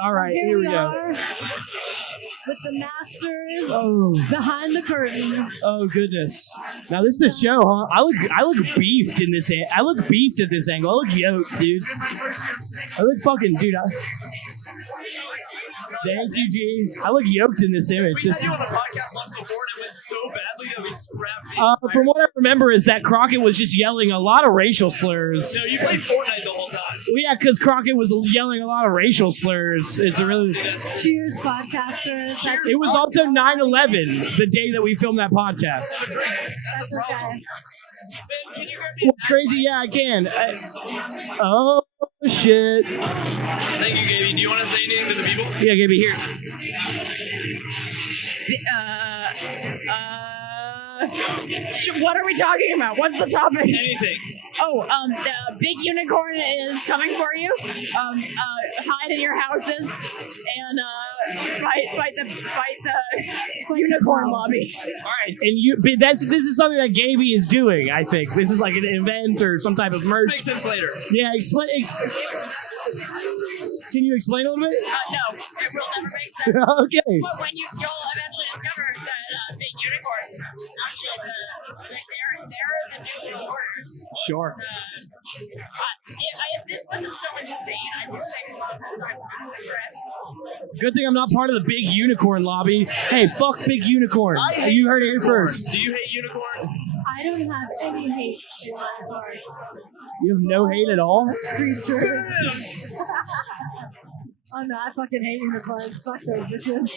All right, Here here we we go. are with the masters Oh, behind the curtain. oh goodness. Now this is a show, huh? I look beefed in this. I look beefed at this angle. I look yoked, dude. I look fucking, dude. Thank you, G. I look yoked in this image. We had you on the podcast once before, and it went so badly that we scrapped it. From what I remember is that Crockett was just yelling a lot of racial slurs. No, you played Fortnite the whole time. Well, yeah, because Crockett was yelling a lot of racial slurs. It's a really. Cheers, podcasters. It was also 9/11, the day that we filmed that podcast. That's a That's problem. okay. Ben, can you grab me a What's crazy? Yeah, I can. Oh shit! Thank you, Gaby. Do you want to say anything to the people? Yeah, Gaby, here. What are we talking about? What's the topic? Anything. Oh, the big unicorn is coming for you. Hide in your houses and fight the unicorn lobby. All right, and this is something that Gaby is doing. I think this is like an event or some type of merch. Makes sense later. Yeah, explain. Can you explain a little bit? No, it will never make sense. Okay. But when you'll eventually discover that big unicorns actually they're the new world. Sure. If this wasn't so insane, I would say Good thing I'm not part of the big unicorn lobby. Hey, fuck big unicorn. I hate You heard it here unicorns. first. Do you hate unicorn? I don't have any hate for my heart. You have no hate at all? Creatures. Oh no, I fucking hate unicorns. Fuck those bitches.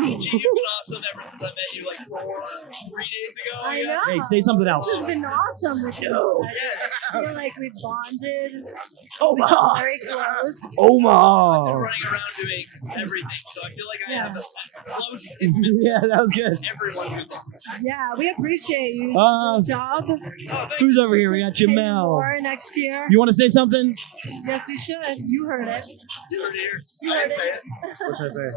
Gee, you've been awesome ever since I met you like 3 days ago. I guess. know. Hey, say something This else. has been awesome with you. I just feel like we bonded. Omaha. Very close. I've been Omaha. running around doing everything, so I feel like I have a close, Yeah, that was good. everyone who's on. Yeah, we appreciate you. Uh, Good job. Oh, thank Who's over here? We got Pay Jamel. more next year. You want to say something? Yes, you should. You heard it. you. Heard it here. You I heard didn't say it. it. What should I say?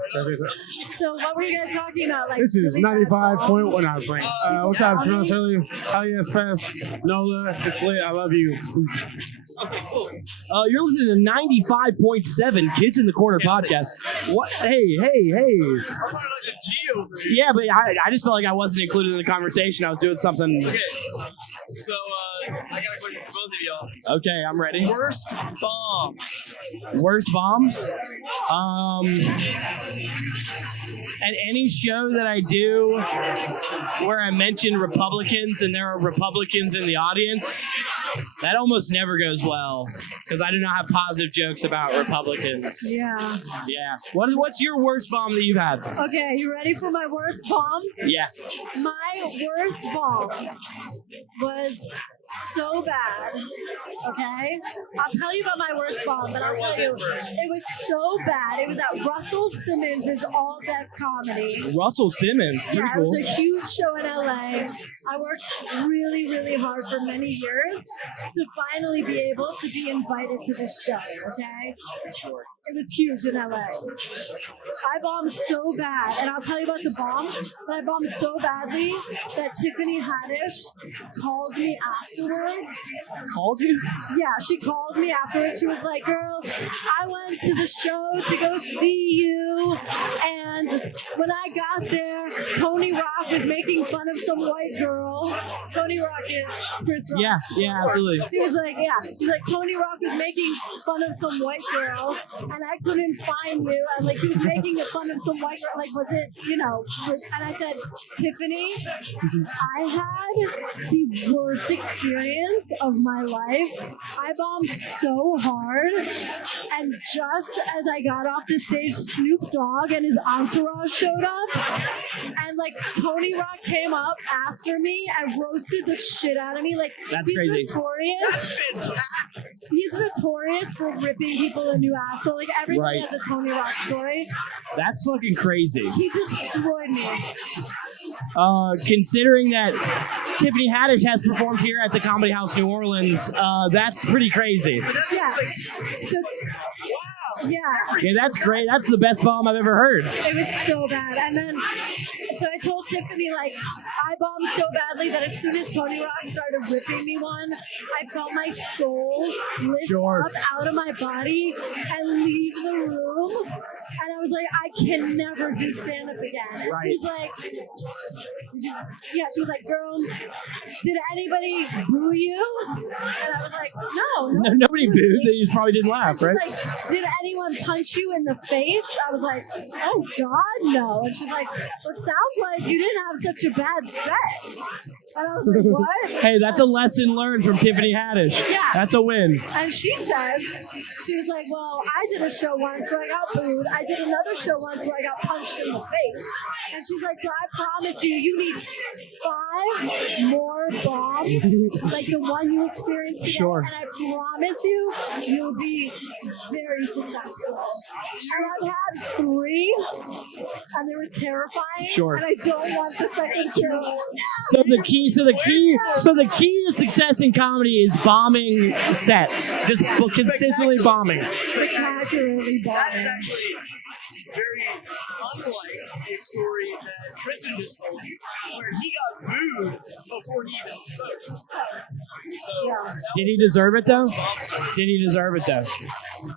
So what were you guys talking about? Like This is really bad 95.1. songs? I was playing. What's up, Toronto Philly? Hell yes, fast. Nola, it's lit. I love you. You're listening to 95.7 Kids in the Corner podcast. What? Hey. I'm talking like a G over here. Yeah, but I just felt like I wasn't included in the conversation. I was doing something. Okay. So, I got a question for both of y'all. Okay, I'm ready. Worst bombs. Worst bombs? At any show that I do where I mention Republicans and there are Republicans in the audience, that almost never goes well because I do not have positive jokes about Republicans. Yeah. Yeah. What's your worst bomb that you've had? Okay, you ready for my worst bomb? Yes. My worst bomb was so bad. Okay? I'll tell you about my worst bomb, but I'll tell you, it was so bad. It was at Russell Simmons' All Deaf Comedy. Russell Simmons. Pretty Yeah, cool. it was a huge show in LA. I worked really, really hard for many years to finally be able to be invited to this show, okay? It was huge in LA. I bombed so bad, and I'll tell you about the bomb, but I bombed so badly that Tiffany Haddish called me afterwards. Called you? Yeah, she called me afterwards. She was like, girl, I went to the show to go see you, and when I got there, Tony Rock was making fun of some white girl. Tony Rock is Chris Rock. Yeah, absolutely. He was like, yeah. He's like, Tony Rock was making fun of some white girl, and I couldn't find you. And like, he was making fun of some white girl. Like, was it, you know? And I said, Tiffany, I had the worst experience of my life. I bombed so hard, and just as I got off the stage, Snoop Dogg and his entourage showed up, and like Tony Rock came up after me and roasted the shit out of me. Like, That's he's crazy. notorious. That's fantastic. He's notorious for ripping people a new asshole. Like, everybody Right. has a Tony Rock story. That's fucking crazy. He destroyed me. Considering that Tiffany Haddish has performed here at the Comedy House New Orleans, that's pretty crazy. Yeah. So, yeah. Yeah, that's great. That's the best bomb I've ever heard. It was so bad. And then, so I told Tiffany, like, I bombed so badly that as soon as Tony Rock started ripping me one, I felt my soul lift Sure. up out of my body and leave the room. And I was like, I can never do stand up again. Right. She was like, yeah, she was like, girl, did anybody boo you? And I was like, no. Nobody booed. They just probably didn't laugh, She's right? like, did anyone punch you in the face? I was like, oh God, no. And she's like, well, it sounds like you didn't have such a bad set. And I was like, what? Hey, that's a lesson learned from Tiffany Haddish. Yeah. That's a win. And she says, she was like, well, I did a show once where I got booed. I did another show once where I got punched in the face. And she's like, so I promise you, you need 5 more bombs, like the one you experienced today. Sure. And I promise you, you'll be very successful. And I've had 3, and they were terrifying. Sure. And I don't want the second 2. So the key to success in comedy is bombing sets. Just consistently bombing. Spectacularly That is bombing. actually very unlike a story that Tristan just told you, where he got booed before he even spoke. So, Yeah. Did he deserve it though? Did he deserve it though?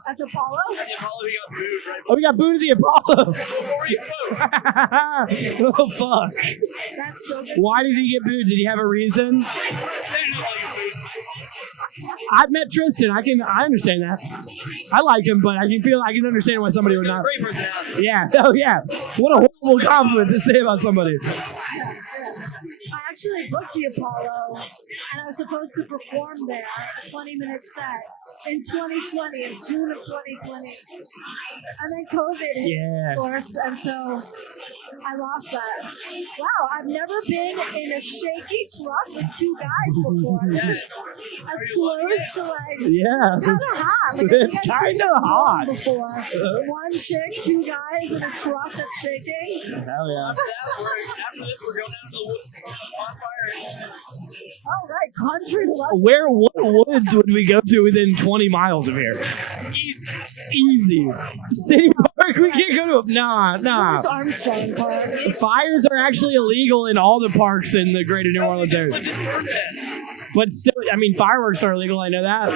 At the Apollo? and Apollo, he got booed right Oh, we got booed at the Apollo. before he spoke. Oh fuck! That's so good. Why did he get booed? Did he have a reason? They didn't like his face. I've met Tristan. I understand that. I like him, but I can understand why somebody would not. Great personality. Yeah. Oh yeah. What a horrible compliment to say about somebody. I actually booked the Apollo, and I was supposed to perform there, a 20-minute set, in 2020, in June of 2020. And then COVID hit, Yeah. of course, and so I lost that. Wow, I've never been in a shaky truck with 2 guys before. As close to like, Yeah. kind of hot. Like, It's I think I've kinda been hot. before. 1 chick, 2 guys in a truck that's shaking. Hell yeah. After this, we're going down to the bonfire. All right, country love. What woods would we go to within 20 miles of here? Easy. City Park, we can't go to. Nah. Louis Armstrong Park. Fires are actually illegal in all the parks in the greater New Orleans area. But still, I mean, fireworks are illegal. I know that.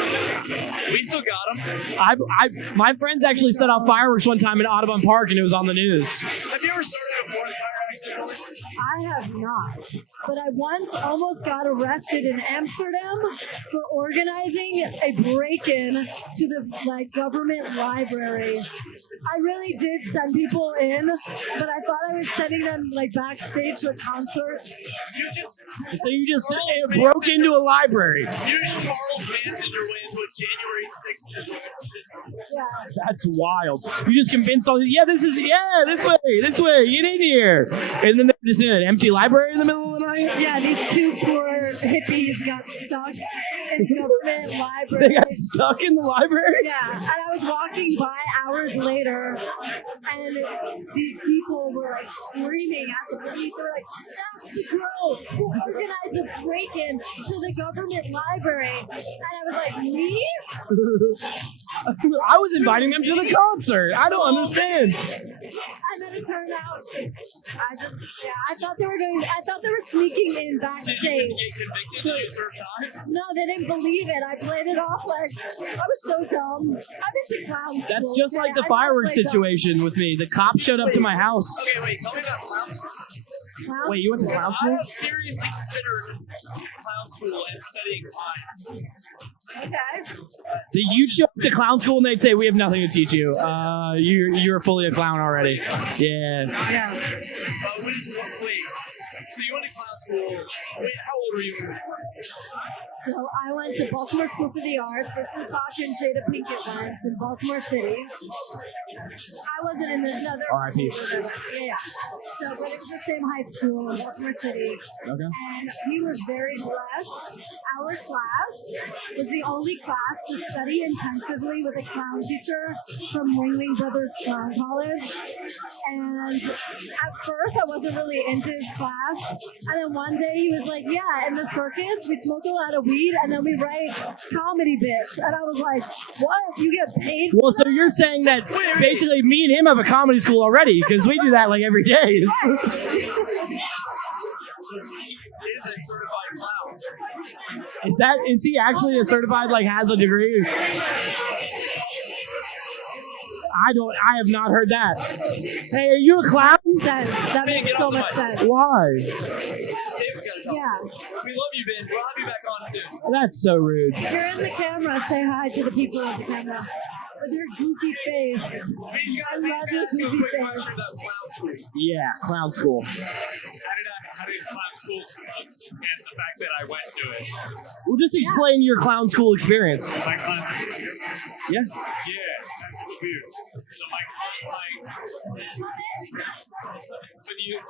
We still got him. My friends actually set off fireworks one time in Audubon Park, and it was on the news. Have you ever started a forest fire I have not, but I once almost got arrested in Amsterdam for organizing a break-in to the government library. I really did send people in, but I thought I was sending them backstage to a concert. So you just broke into a library. You just Charles Manson your way into a January 6th situation. Yeah. That's wild. You just convinced all these, this way, get in here. And then they're just in an empty library in the middle of the night? Yeah, these two poor hippies got stuck in the government library. They got stuck in the library? Yeah, and I was walking by hours later, and these people were screaming at the police. They were like, "That's the girl who organized the break-in to the government library." And I was like, "Me?" I was inviting them to the concert. I don't understand. And then it turned out, I thought they were sneaking in backstage. Did you get convicted? Did you serve time? No, they didn't believe it. I played it off like I was so dumb. I've been to clown school. That's just like the I fireworks don't play situation with me. The cops showed up to my house. Okay, wait, tell me about clown school. clown Wait, you went to clown I school? have seriously considered clown school and studying mime. Okay. Did you show up to clown school and they'd say, "We have nothing to teach you. You're fully a clown already." Yeah. Yeah. Wait, so you went to clown school. Wait, how old were you? So I went to Baltimore School for the Arts with Tupac and Jada Pinkett went in Baltimore City. I wasn't in another. R.I.P. Yeah. So, but it was the same high school in Baltimore City. Okay. And we were very blessed. Our class was the only class to study intensively with a clown teacher from Ringling Brothers Clown College. And at first, I wasn't really into his class. And then one day he was like, "Yeah, in the circus, we smoke a lot of weed and then we write comedy bits." And I was like, "What? You get paid?" Well, so you're saying that basically me and him have a comedy school already because we do that like every day. Is a certified clown. Is he actually a certified, has a degree? I have not heard that. Hey, are you a clown? That makes so much sense. Why? David's got to talk. Yeah. We love you, Ben. We'll have you back on soon. That's so rude. You're in the camera. Say hi to the people in the camera. With your goofy face. We just got to ask you a quick question about clown school. Yeah, clown school. How did clown school come and the fact that I went to it? Well, just explain your clown school experience. My clown school. Yeah. Yeah, that's weird. So when you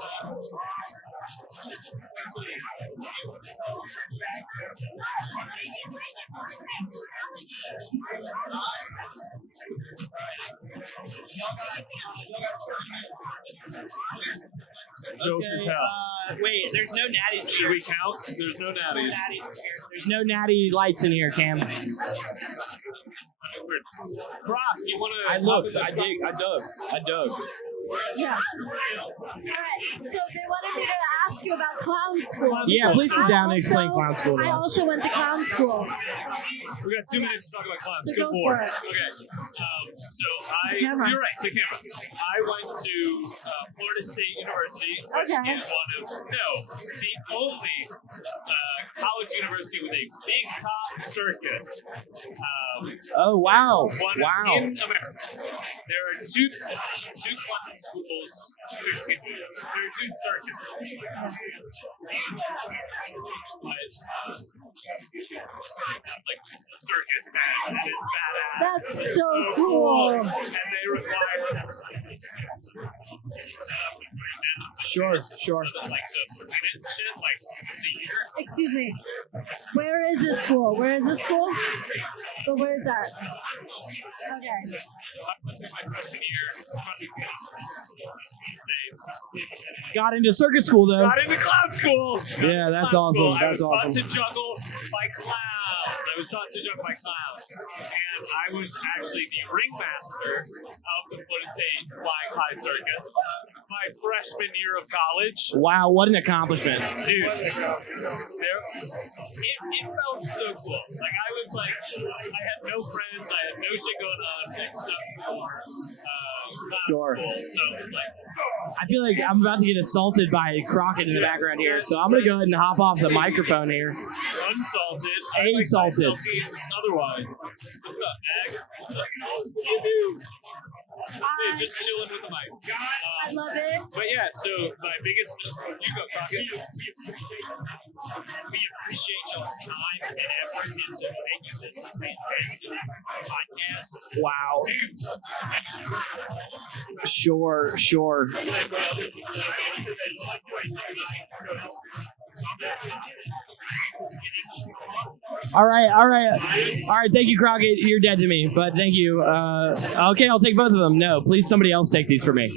Dope as hell. Wait, there's no natty. Should we count? There's no natties. There's no natty lights in here, Cam. Croc, you want to? I looked. I dug. Yeah. All right. So they wanted me to ask you about clown school. Yeah, please sit down and I explain also- clown school to I us. also went to clown school. We got 2 minutes to talk about clowns. So Good go board. for it. Okay. So Camera. you're right, to camera. I went to Florida State University, which Okay. is the only college university with a big top circus. Oh, wow. One Wow. in America. There are two clown schools. Excuse me. There are 2 circuses. But like a circus tag, and it's badass. That's so cool. And they require Sure. like some shit, like it's a year. Excuse me. Where is this school? Where is this school? But where is that? Okay. My freshman year, Got into circus school though. got into clown school. Yeah, that's Clown school. awesome. I That's was taught awesome. to juggle by clowns. I was taught to juggle by clowns, and I was actually the ringmaster of the Florida State Flying High Circus my freshman year of college. Wow, what an accomplishment. Dude, it felt so cool. Like I was was like, I had no friends, I had no shit going on except for Sure. so it was like, I feel like I'm about to get assaulted by Crockett in the background here, so I'm gonna go ahead and hop off the microphone here. unsalted. Asalted. Otherwise. What's up, Max? You do. Hey, just chilling with the mic. I love it. But yeah, so my biggest, you go, Crockett. We appreciate y'all's time and effort into making this a fantastic podcast. Wow. Sure. All right. Thank you, Crockett. You're dead to me, but thank you. Okay, I'll take both of them. No, please, somebody else take these for me.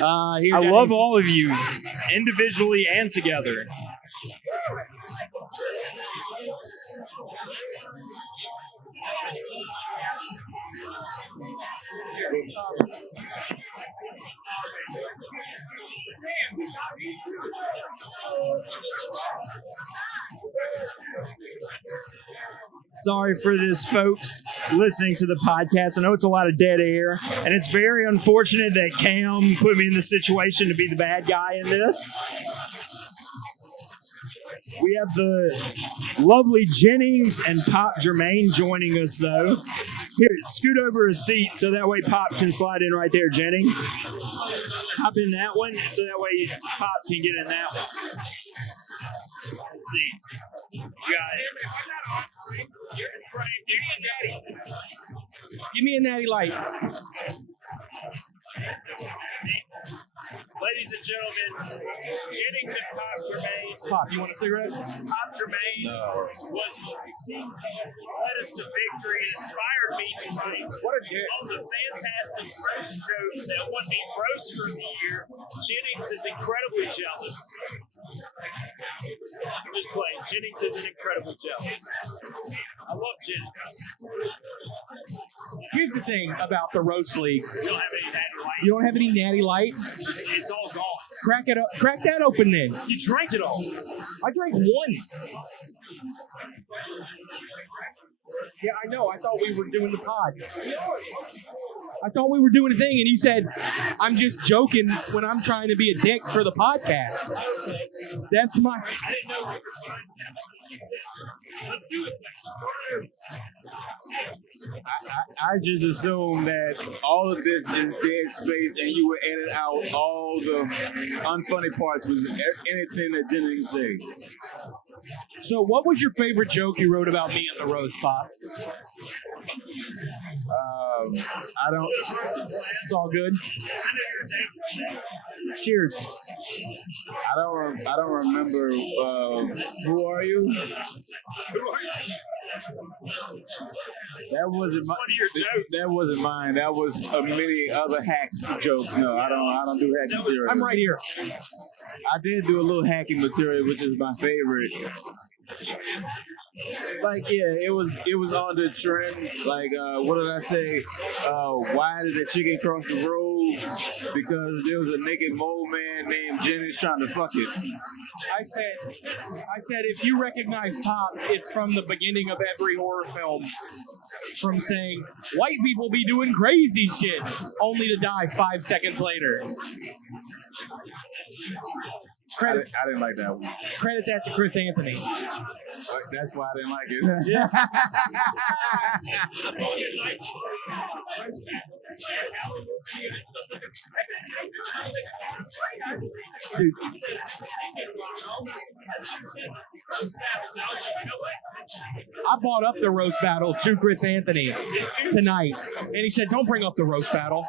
I love all of you, individually and together. Sorry for this, folks, listening to the podcast. I know it's a lot of dead air, and it's very unfortunate that Cam put me in the situation to be the bad guy in this. We have the lovely Jennings and Pop Jermaine joining us, though. Here, scoot over a seat so that way Pop can slide in right there, Jennings. Hop in that one so that way Pop can get in that one. Let's see. You got it. Give me a natty light. Ladies and gentlemen, Jennings and Pop Jermaine. Pop, you want a cigarette? Pop Jermaine led us to victory and inspired me to write all the fantastic roast jokes that won me Roaster of the Year. Jennings is incredibly jealous. I'm just playing. Jennings isn't incredibly jealous. I love Jennings. Here's the thing about the roast league. You don't have any natty light. You don't have any natty light? It's all gone. Crack it up. Crack that open then. You drank it all. I drank one. Yeah, I know. I thought we were doing the pod. I thought we were doing a thing, and you said, I'm just joking when I'm trying to be a dick for the podcast. That's my... I didn't know. Let's do it. I just assumed that all of this is dead space and you would edit out all the unfunny parts with anything that Jennings say. So what was your favorite joke you wrote about me in the roast, Pop? I don't. It's all good. Cheers. I don't remember. Who are you? That wasn't my. That wasn't mine. That was many other hacks jokes. No, I don't do hacking material. I'm right here. I did do a little hacking material, which is my favorite. Like, yeah, it was on the trend. Like, what did I say? Why did the chicken cross the road? Because there was a naked mole man named Jennings trying to fuck it. I said, if you recognize Pop, it's from the beginning of every horror film. From saying, white people be doing crazy shit, only to die 5 seconds later. I didn't like that one. Credit that to Chris Anthony. That's why I didn't like it. Yeah. Dude. I brought up the roast battle to Chris Anthony tonight, and he said, "Don't bring up the roast battle."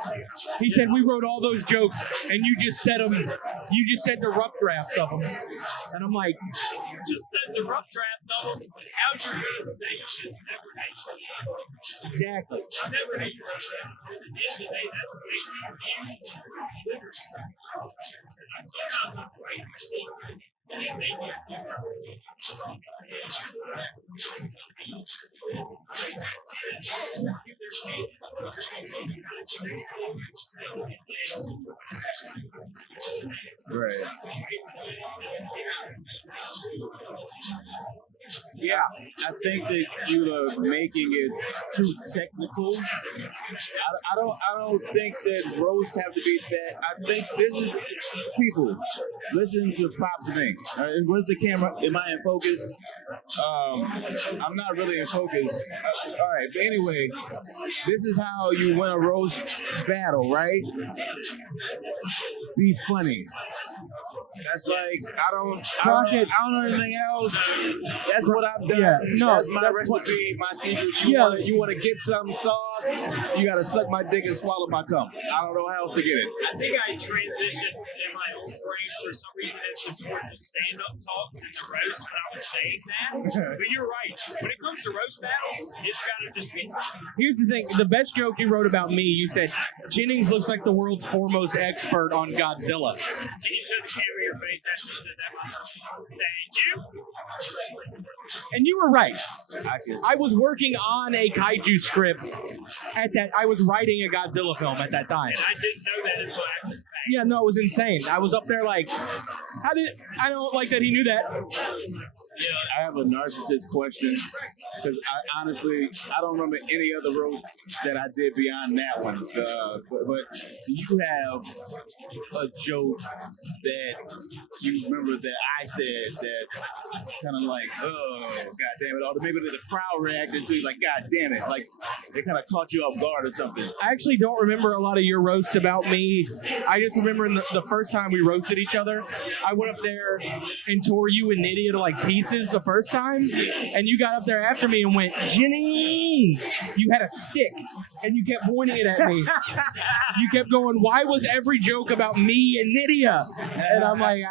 He said, "We wrote all those jokes, and you just said them. You just said the rough drafts of them." And I'm like, Just said the rough draft of them. How'd you gonna say it? exactly. Never hate your rough draft. At the end of the day, that's what makes you you. Sometimes I'm right. Right. Yeah. I think that you're making it too technical. I don't think that roasts have to be that. I think this is people listen to pop to me. Where's the camera? Am I in focus? I'm not really in focus. All right, but anyway, this is how you win a roast battle, right? Be funny. That's like I don't know anything else. That's what I've done. Yeah, no, that's my that's recipe, my secret. You want to get some sauce, you gotta suck my dick and swallow my cum. I don't know how else to get it. I think I transitioned in my own brain for some reason. It's important to stand up talk and the roast when I was saying that. But you're right. When it comes to roast battle, it's gotta just be. Here's the thing. The best joke you wrote about me, you said, Jennings looks like the world's foremost expert on Godzilla. Can you show the camera your face after you said that? Thank you. And you were right. I was working on a kaiju script at that. I was writing a Godzilla film at that time. And I didn't know that until after the fact. Yeah, no, it was insane. I was up there like, I don't like that he knew that. I have a narcissist question because I don't remember any other roast that I did beyond that one. But you have a joke that you remember that I said that kind of like, oh, god damn it, or maybe the crowd reacted to like, god damn it, like they kind of caught you off guard or something. I actually don't remember a lot of your roast about me. I just remember in the first time we roasted each other, I went up there and tore you and Nydia to like pieces the first time, and you got up there after me and went, Jenny, you had a stick, and you kept pointing it at me. You kept going, why was every joke about me and Nydia? And I'm like,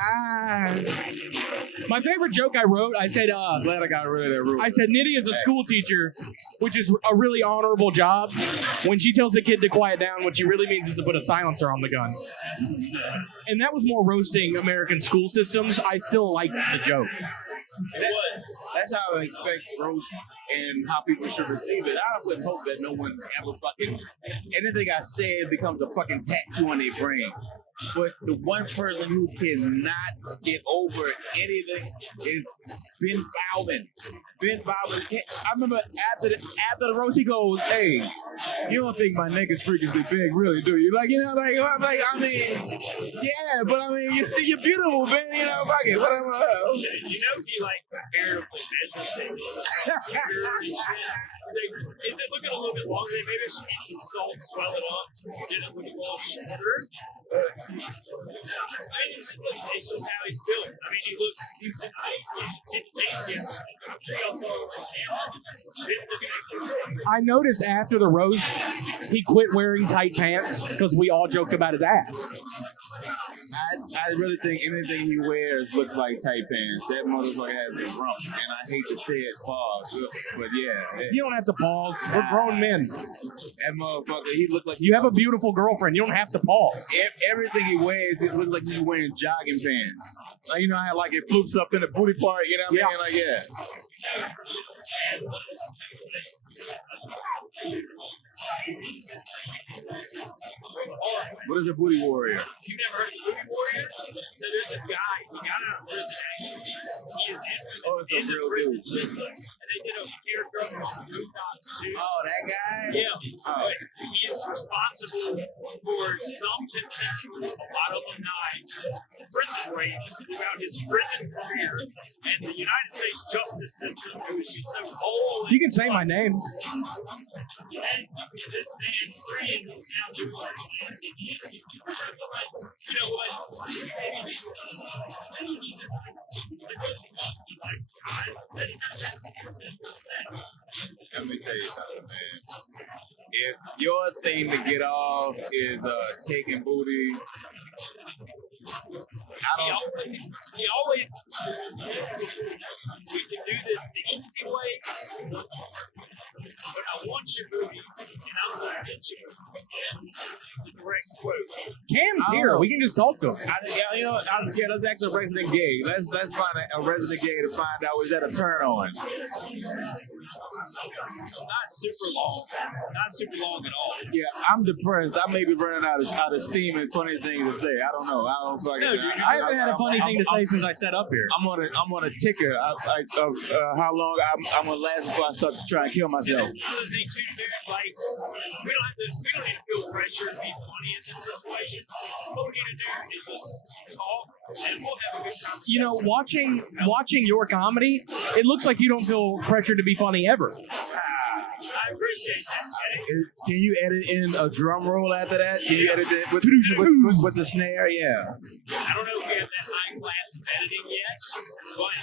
My favorite joke I wrote, I said, I'm glad I got rid of that rule. I said, Nydia's a school teacher, which is a really honorable job. When she tells a kid to quiet down, what she really means is to put a silencer on the gun. And that was more roasting American school systems. I still liked the joke. That's how I expect roast and how people should receive it. I would hope that no one ever fucking anything I say becomes a fucking tattoo on their brain. But the one person who cannot get over anything is Ben Bauman. Ben Bauman, I remember after the roast, he goes, "Hey, you don't think my neck is freakishly big, really, do you?" Like, you know, like I mean, yeah, but I mean, you're beautiful, Ben. You know, fuck it, whatever. You know, he like comparatively measures it. Is it looking a little bit longer? Maybe I should eat some salt, swell it up, get it looking a little shorter. It's just how he's built. I mean, he looks. I noticed after the roast, he quit wearing tight pants because we all joked about his ass. I really think anything he wears looks like tight pants. That motherfucker has a rump, and I hate to say it, pause, but yeah. You don't have to pause. We're grown men. That motherfucker, he looked like... You have a beautiful girlfriend. You don't have to pause. Everything he wears, it looks like he's wearing jogging pants. Like, you know how like it floops up in the booty part, you know what I mean? Like, yeah. What is a booty warrior? You've never heard of the booty warrior? So there's this guy, he got out of prison actually. He is infamous in the prison system. And they did a character on the Boondocks too. Oh, that guy? Yeah. Oh. But he is responsible for some consensual, a lot of them not, prison rapes throughout his prison career. And the United States justice system, who is just so old. You can say my name. You know what? Let me tell you something, man. If your thing to get off is taking booty, He always we can do this the easy way, but I want your booty, and I'm going to get you. It's a direct quote. Cam's here. We can just talk to him. Let's ask a resident gay. Let's find a resident gay to find out is that a turn on. Not super long. Not super long at all. Yeah, I'm depressed. I may be running out of steam and funny things to say. I don't know. I don't fucking. No, dude, I haven't had a funny thing to say since I sat up here. I'm on a ticker. How long I'm gonna last before I start to try and kill myself. The thing too, dude, like we don't need to feel pressure to be funny in this situation. What we need to do is just talk and we'll have a good conversation. You know, watching your comedy, it looks like you don't feel pressure to be funny ever. I appreciate that, Jay. Can you edit in a drum roll after that? Can you edit it with the snare? Yeah. I don't know if we have that high class of editing yet, but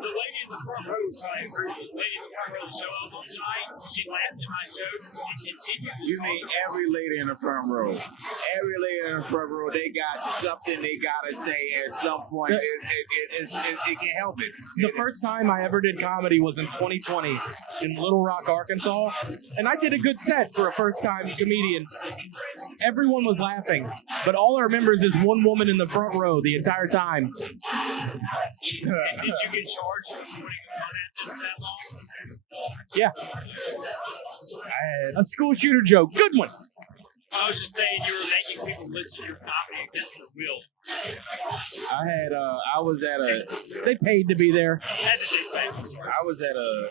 the lady in the front row probably heard the lady in the front row of the show I was on tonight. She laughed at my joke and continued to You talk. mean every lady in the front row? Every lady in the front row, they got something they gotta say at some point. It can't help it. The first time I ever did comedy was in 2020 in Little Rock, Arkansas, and I did a good set for a first-time comedian. Everyone was laughing, but all I remember is this one woman in the front row the entire time. And did you get charged for putting on it that long? Yeah, I had a school shooter joke. Good one. I was just saying you were making people listen to your comedy against their will. I was at a They paid to be there. That's a big thing. I'm sorry. I was at a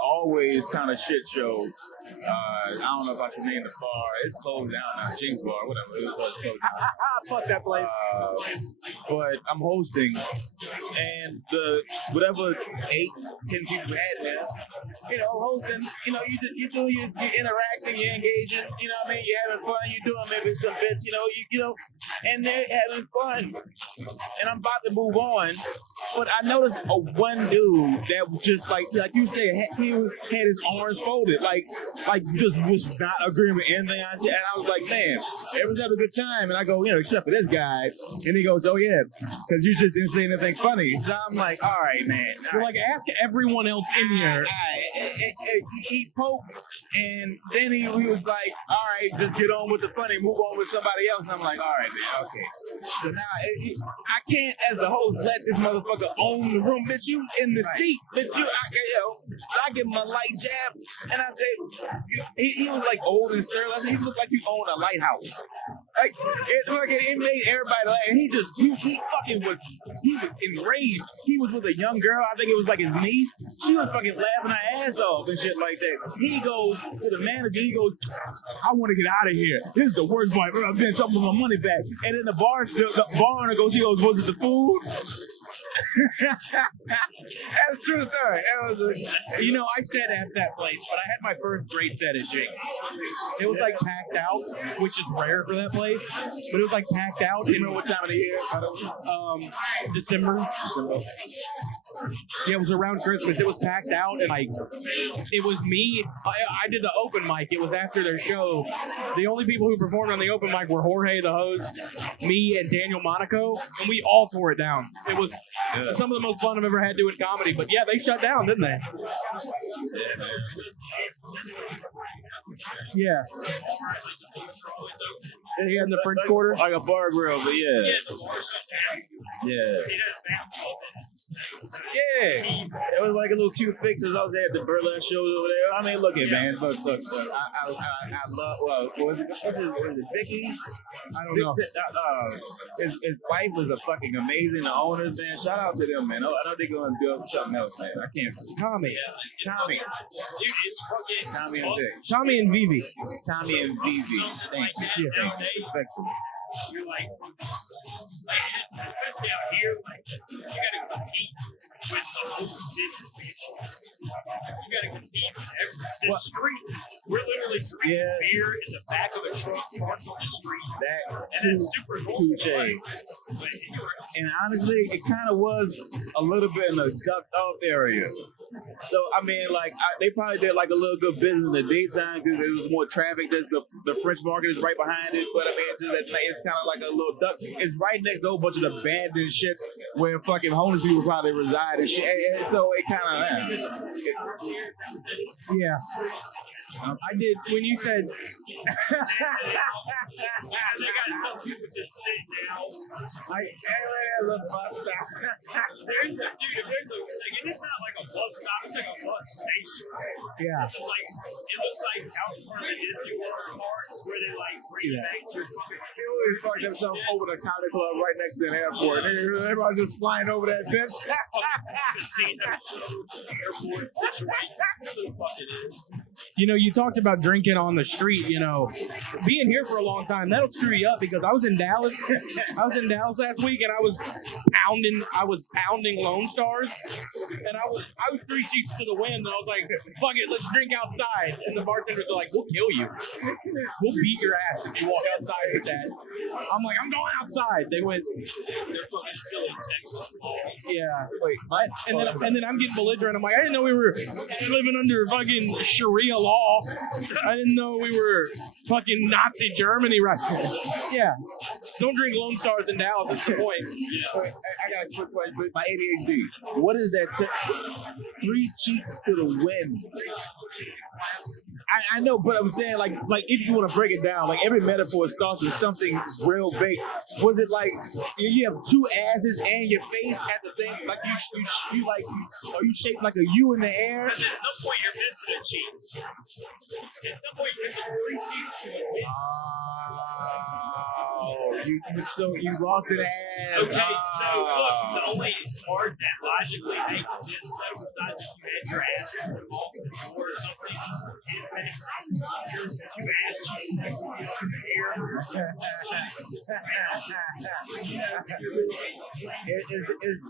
always kind of shit show. I don't know if I should name the bar. It's closed down now. Jinx Bar, whatever. It was closed down. Fuck that place. But I'm hosting, and the whatever 8-10 people had there, hosting. You interacting, you're engaging. You know what I mean? You're having fun. You're doing maybe some bits. And they're having fun. And I'm about to move on, but I noticed one dude that was just like you said, he had his arms folded, like just was not agreeing with anything I said. And I was like, man, everyone's having a good time. And I go, except for this guy. And he goes, oh yeah, because you just didn't say anything funny. So I'm like, all right, man. You're like, ask everyone else in here. He poked, and then he was like, all right, just get on with the funny, move on with somebody else. And I'm like, all right, man, okay. So now I can't, as the host, let this motherfucker own the room. Bitch, you in the seat. Bitch, so I give him a light jab, and I said, he was like old and stern. I said, you look like you own a lighthouse. Like it made everybody laugh. And he was enraged. He was with a young girl. I think it was like his niece. She was fucking laughing her ass off and shit like that. He goes to the manager. He goes, I want to get out of here. This is the worst part. I've been talking my money back. And then the bar owner goes, was it the food? That's true story. I said at that place, but I had my first great set at Jinx. It was like packed out, which is rare for that place, but it was like packed out. You know what time of the year? December. Yeah, it was around Christmas. It was packed out, and it was me. I did the open mic. It was after their show. The only people who performed on the open mic were Jorge, the host, me, and Daniel Monaco, and we all tore it down. It was some of the most fun I've ever had doing comedy. But yeah, they shut down, didn't they? Yeah. Yeah, in the French Quarter. Like a bar grill, but yeah. Yeah. Yeah, it was like a little cute pictures. I was at the burlesque shows over there. I mean, look at man, look. I love. Well, was it Vicky? I don't know. His wife was a fucking amazing. The owners, man. Shout out to them, man. I know they're going to do something else, man. I can't. Tommy. Dude, it's fucking Tommy and Vic. Tommy and Vivi. Tommy and Vivi. Thank you. Yeah. Respectful. You're like, especially out here, like, you gotta compete with the whole city. You gotta compete with everything. The street, we're literally drinking beer in the back of a truck parked on the street. And that's super cool. And honestly, it kind of was a little bit in a ducked off area. So, I mean, like, they probably did like a little good business in the daytime because there was more traffic. There's the French market is right behind it. But I mean, it's just at night, it's kind of like a little duck. It's right next to a whole bunch of abandoned shits where fucking homeless people probably reside and shit. And so it kind of, yeah. I did when you said. They got some people just sitting down. There's a bus stop. There's a dude. There's a like, and it's not like a bus stop. It's like a bus station. Yeah. This is like it looks like out in front of the Disney Water Parks where they like bring back your fucking. They always fucked themselves over the Comedy Club right next to the airport. Everybody just flying over that bitch. Casino airport situation. Whatever the fuck it is. You know, you talked about drinking on the street. You know, being here for a long time that'll screw you up because I was in Dallas. I was in Dallas last week and I was pounding Lone Stars, and I was 3 sheets to the wind, and I was like, "Fuck it, let's drink outside." And the bartenders are like, "We'll kill you. We'll beat your ass if you walk outside with that." I'm like, "I'm going outside." They went. They're fucking silly Texas laws. Yeah. Wait. And then I'm getting belligerent. I'm like, I didn't know we were living under fucking Sharia law. I didn't know we were fucking Nazi Germany right now. Yeah. Don't drink Lone Stars in Dallas. That's the point. I got a quick question with my ADHD. What is that? 3 cheeks to the wind. I know, but I'm saying like if you want to break it down, like every metaphor starts with something real big. Was it like you have 2 asses and your face at the same? Like you like are you shaped like a U in the air? Because at some point you're missing a cheek. At some point you're missing 3 cheeks to the wind. You lost an ass. Okay, so look, the only part that logically makes sense though, besides if you had your ass pulled off the door or something, is that your 2 ass cheeks in the air.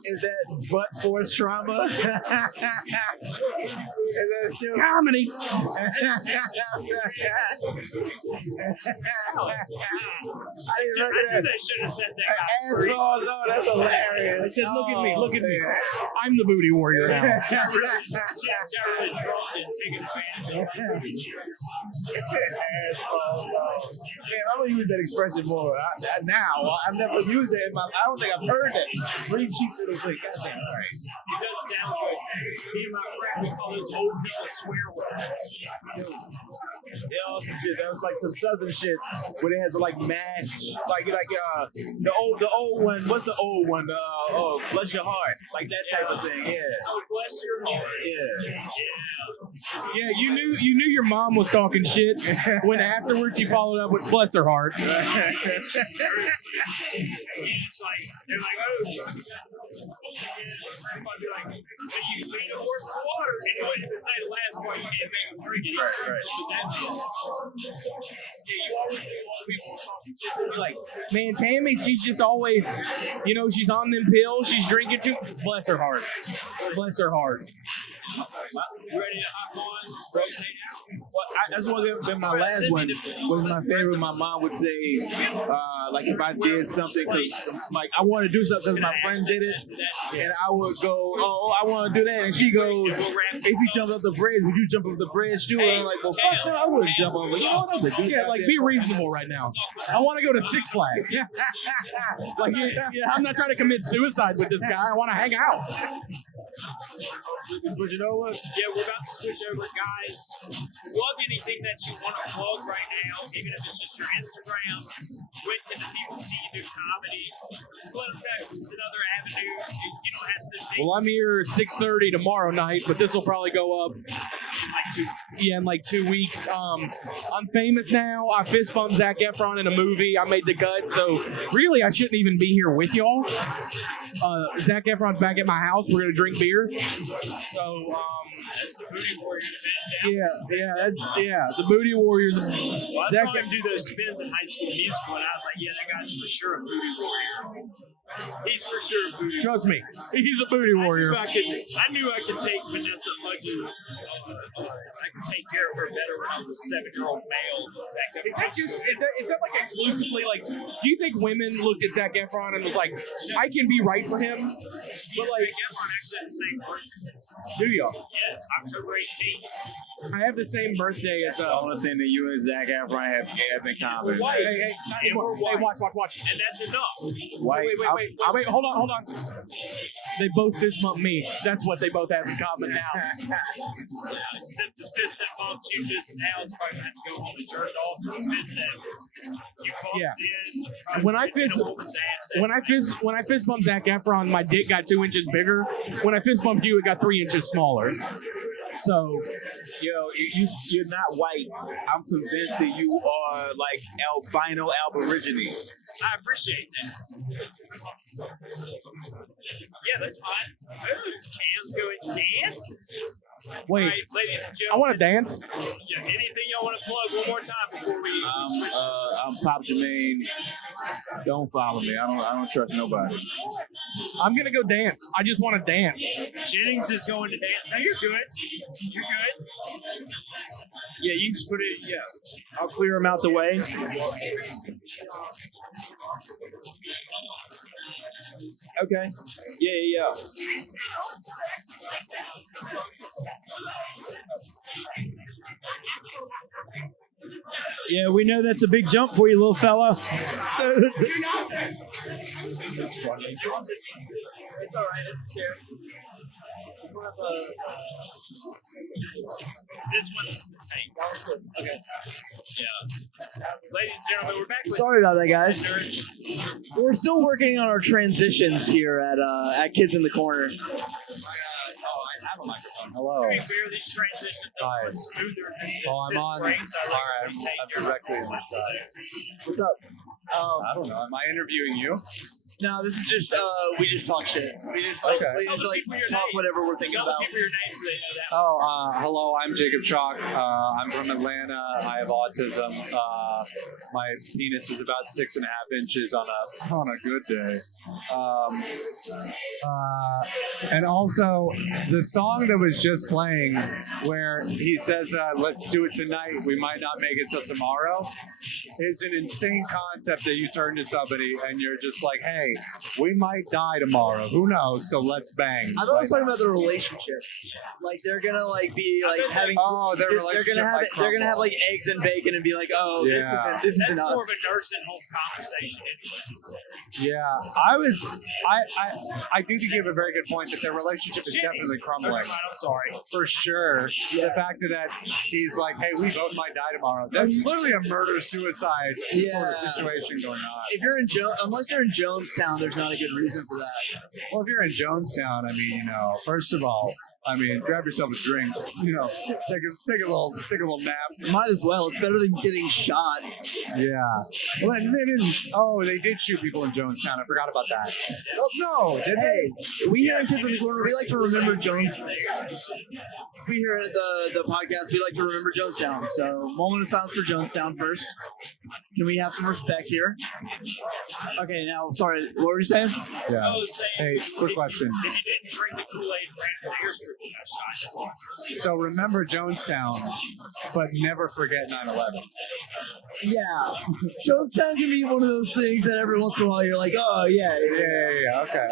Is that butt force trauma? Is that still comedy? I should have said that. Ass falls on. That's hilarious. I said, look at me. I'm the booty warrior now. Jim's got really drunk and taking advantage of it. Ass falls on. Man, I'm gonna use that expression more. I've never used it in my. I don't think I've heard that. 3 cheeks of the week. Goddamn, all right. It does sound good. Me and my friend, we call those old people swear words. Yeah, awesome shit. That was like some southern shit where they had to like mash, like the old one. What's the old one? Bless your heart, like that type of thing. Yeah. Oh, bless your heart. Yeah, you knew your mom was talking shit when afterwards you followed up with bless her heart. It's like they're like, oh. Everybody be like, you lead a horse to water, and you wouldn't even say the last part. You can't make them drink it. Right. Like, man, Tammy, she's just always, she's on them pills. She's drinking too. Bless her heart. Bless her heart. You ready to hop on? Rotate out? That's one been my last one. Was my favorite. My mom would say, like if I did something, cause like I want to do something because my friend did it, and I would go, oh, I want to do that, and she goes, if you jump up the bridge, would you jump up the bridge too? And I'm like, well, fuck no, I wouldn't jump over. You know what? That's a good. Yeah, like be reasonable right now. I want to go to Six Flags. Like, I'm not trying to commit suicide with this guy. I want to hang out. Switching over? Yeah, we're about to switch over, guys. Plug anything that you want to plug right now, even if it's just your Instagram. When can the people see you do comedy? Just let them know it's another avenue. You don't have to think. Well, I'm here 6:30 tomorrow night, but this will probably go up in like 2 weeks. I'm famous now. I fist bumped Zac Efron in a movie. I made the cut, so really I shouldn't even be here with y'all. Zac Efron's back at my house. We're gonna drink beer. So that's the Booty Warriors. The Booty Warriors. Well, I saw him do those spins in High School Musical, and I was like, yeah, that guy's for sure a Booty Warrior. He's for sure a booty warrior. Trust me, he's a booty warrior. I knew I could take Vanessa Hudgens. I could take care of her better when I was a 7-year-old male. Is that like exclusively like? Do you think women looked at Zac Efron and was like, I can be right for him? But like, Zac Efron actually had the same brain. Do y'all? Yes. is October 18th. I have the same birthday as The only thing that you and Zac Efron have in common. White. Hey, watch. And that's enough. White. Wait, hold on. They both fist bump me. That's what they both have in common now. Except the fist that bumped you just now is probably going to have to go home and jerk off for the fist that you bumped in. When I fist bumped Zac Efron, my dick got 2 inches bigger. When I fist bumped you, it got 3 inches smaller. So, you're not white. I'm convinced that you are like albino aborigine. I appreciate that. Yeah, that's fine. Ooh, Cam's going dance. wait, All right, ladies and I gentlemen. want to dance. Yeah, anything y'all want to plug one more time before we switch? I'm Pop Jermaine. Don't follow me. I don't trust nobody. I'm gonna go dance. I just want to dance. Jennings is going to dance. Now you're good. You're good. Yeah, you can just put it. Yeah, I'll clear them out the way. Okay. Yeah. Yeah, we know that's a big jump for you, little fella. It's funny. It's all right. It's cute. This one's the same. Okay. Yeah. Ladies and gentlemen, we're back with Sorry about that, guys. We're still working on our transitions here at Kids in the Corner. Hello. To be fair, these transitions are much smoother than I'm this on. break, so I like I'm directly in my shot. What's up? I don't know. Am I interviewing you? No, this is just we just talk shit. We just Okay. we just like talk whatever we're thinking Tell about. the people your name so they know that. Oh, hello. I'm Jacob Chalk. I'm from Atlanta. I have autism. My penis is about 6.5 inches on a good day. And also, the song that was just playing, where he says, "Let's do it tonight. We might not make it till tomorrow," is an insane concept that you turn to somebody and you're just like, "Hey, we might die tomorrow. Who knows? So let's bang." I thought I was talking about the relationship. Like they're gonna like be like having. Oh, their they're relationship gonna have might they're gonna have crumble. like eggs and bacon and be like, oh, Yeah. this That's isn't more us. of a nursing home conversation. Yeah, I do think you have a very good point that their relationship is definitely crumbling. Okay, I'm sorry. For sure. The fact that he's like, hey, we both might die tomorrow. That's literally a murder-suicide sort of situation going on. If you're in unless you're in Jonestown, there's not a good reason for that. Well, if you're in Jonestown, I mean, first of all, grab yourself a drink. Take a little nap. Might as well. It's better than getting shot. Yeah. Well, they didn't. Oh, they did shoot people in Jonestown. I forgot about that. Oh no, did they? We here at Kids in the Corner, we like to remember Jones. We here at the podcast, we like to remember Jonestown. So, moment of silence for Jonestown first. Can we have some respect here? Okay, now, sorry, what were you saying? Yeah. I was saying, Hey, quick question. if you didn't drink the Kool-Aid and ran for the airstrip, you got shot. That's awesome. So remember Jonestown, but never forget 9/11. Yeah. Jonestown can be one of those things that every once in a while you're like, oh, yeah. Yeah. Okay.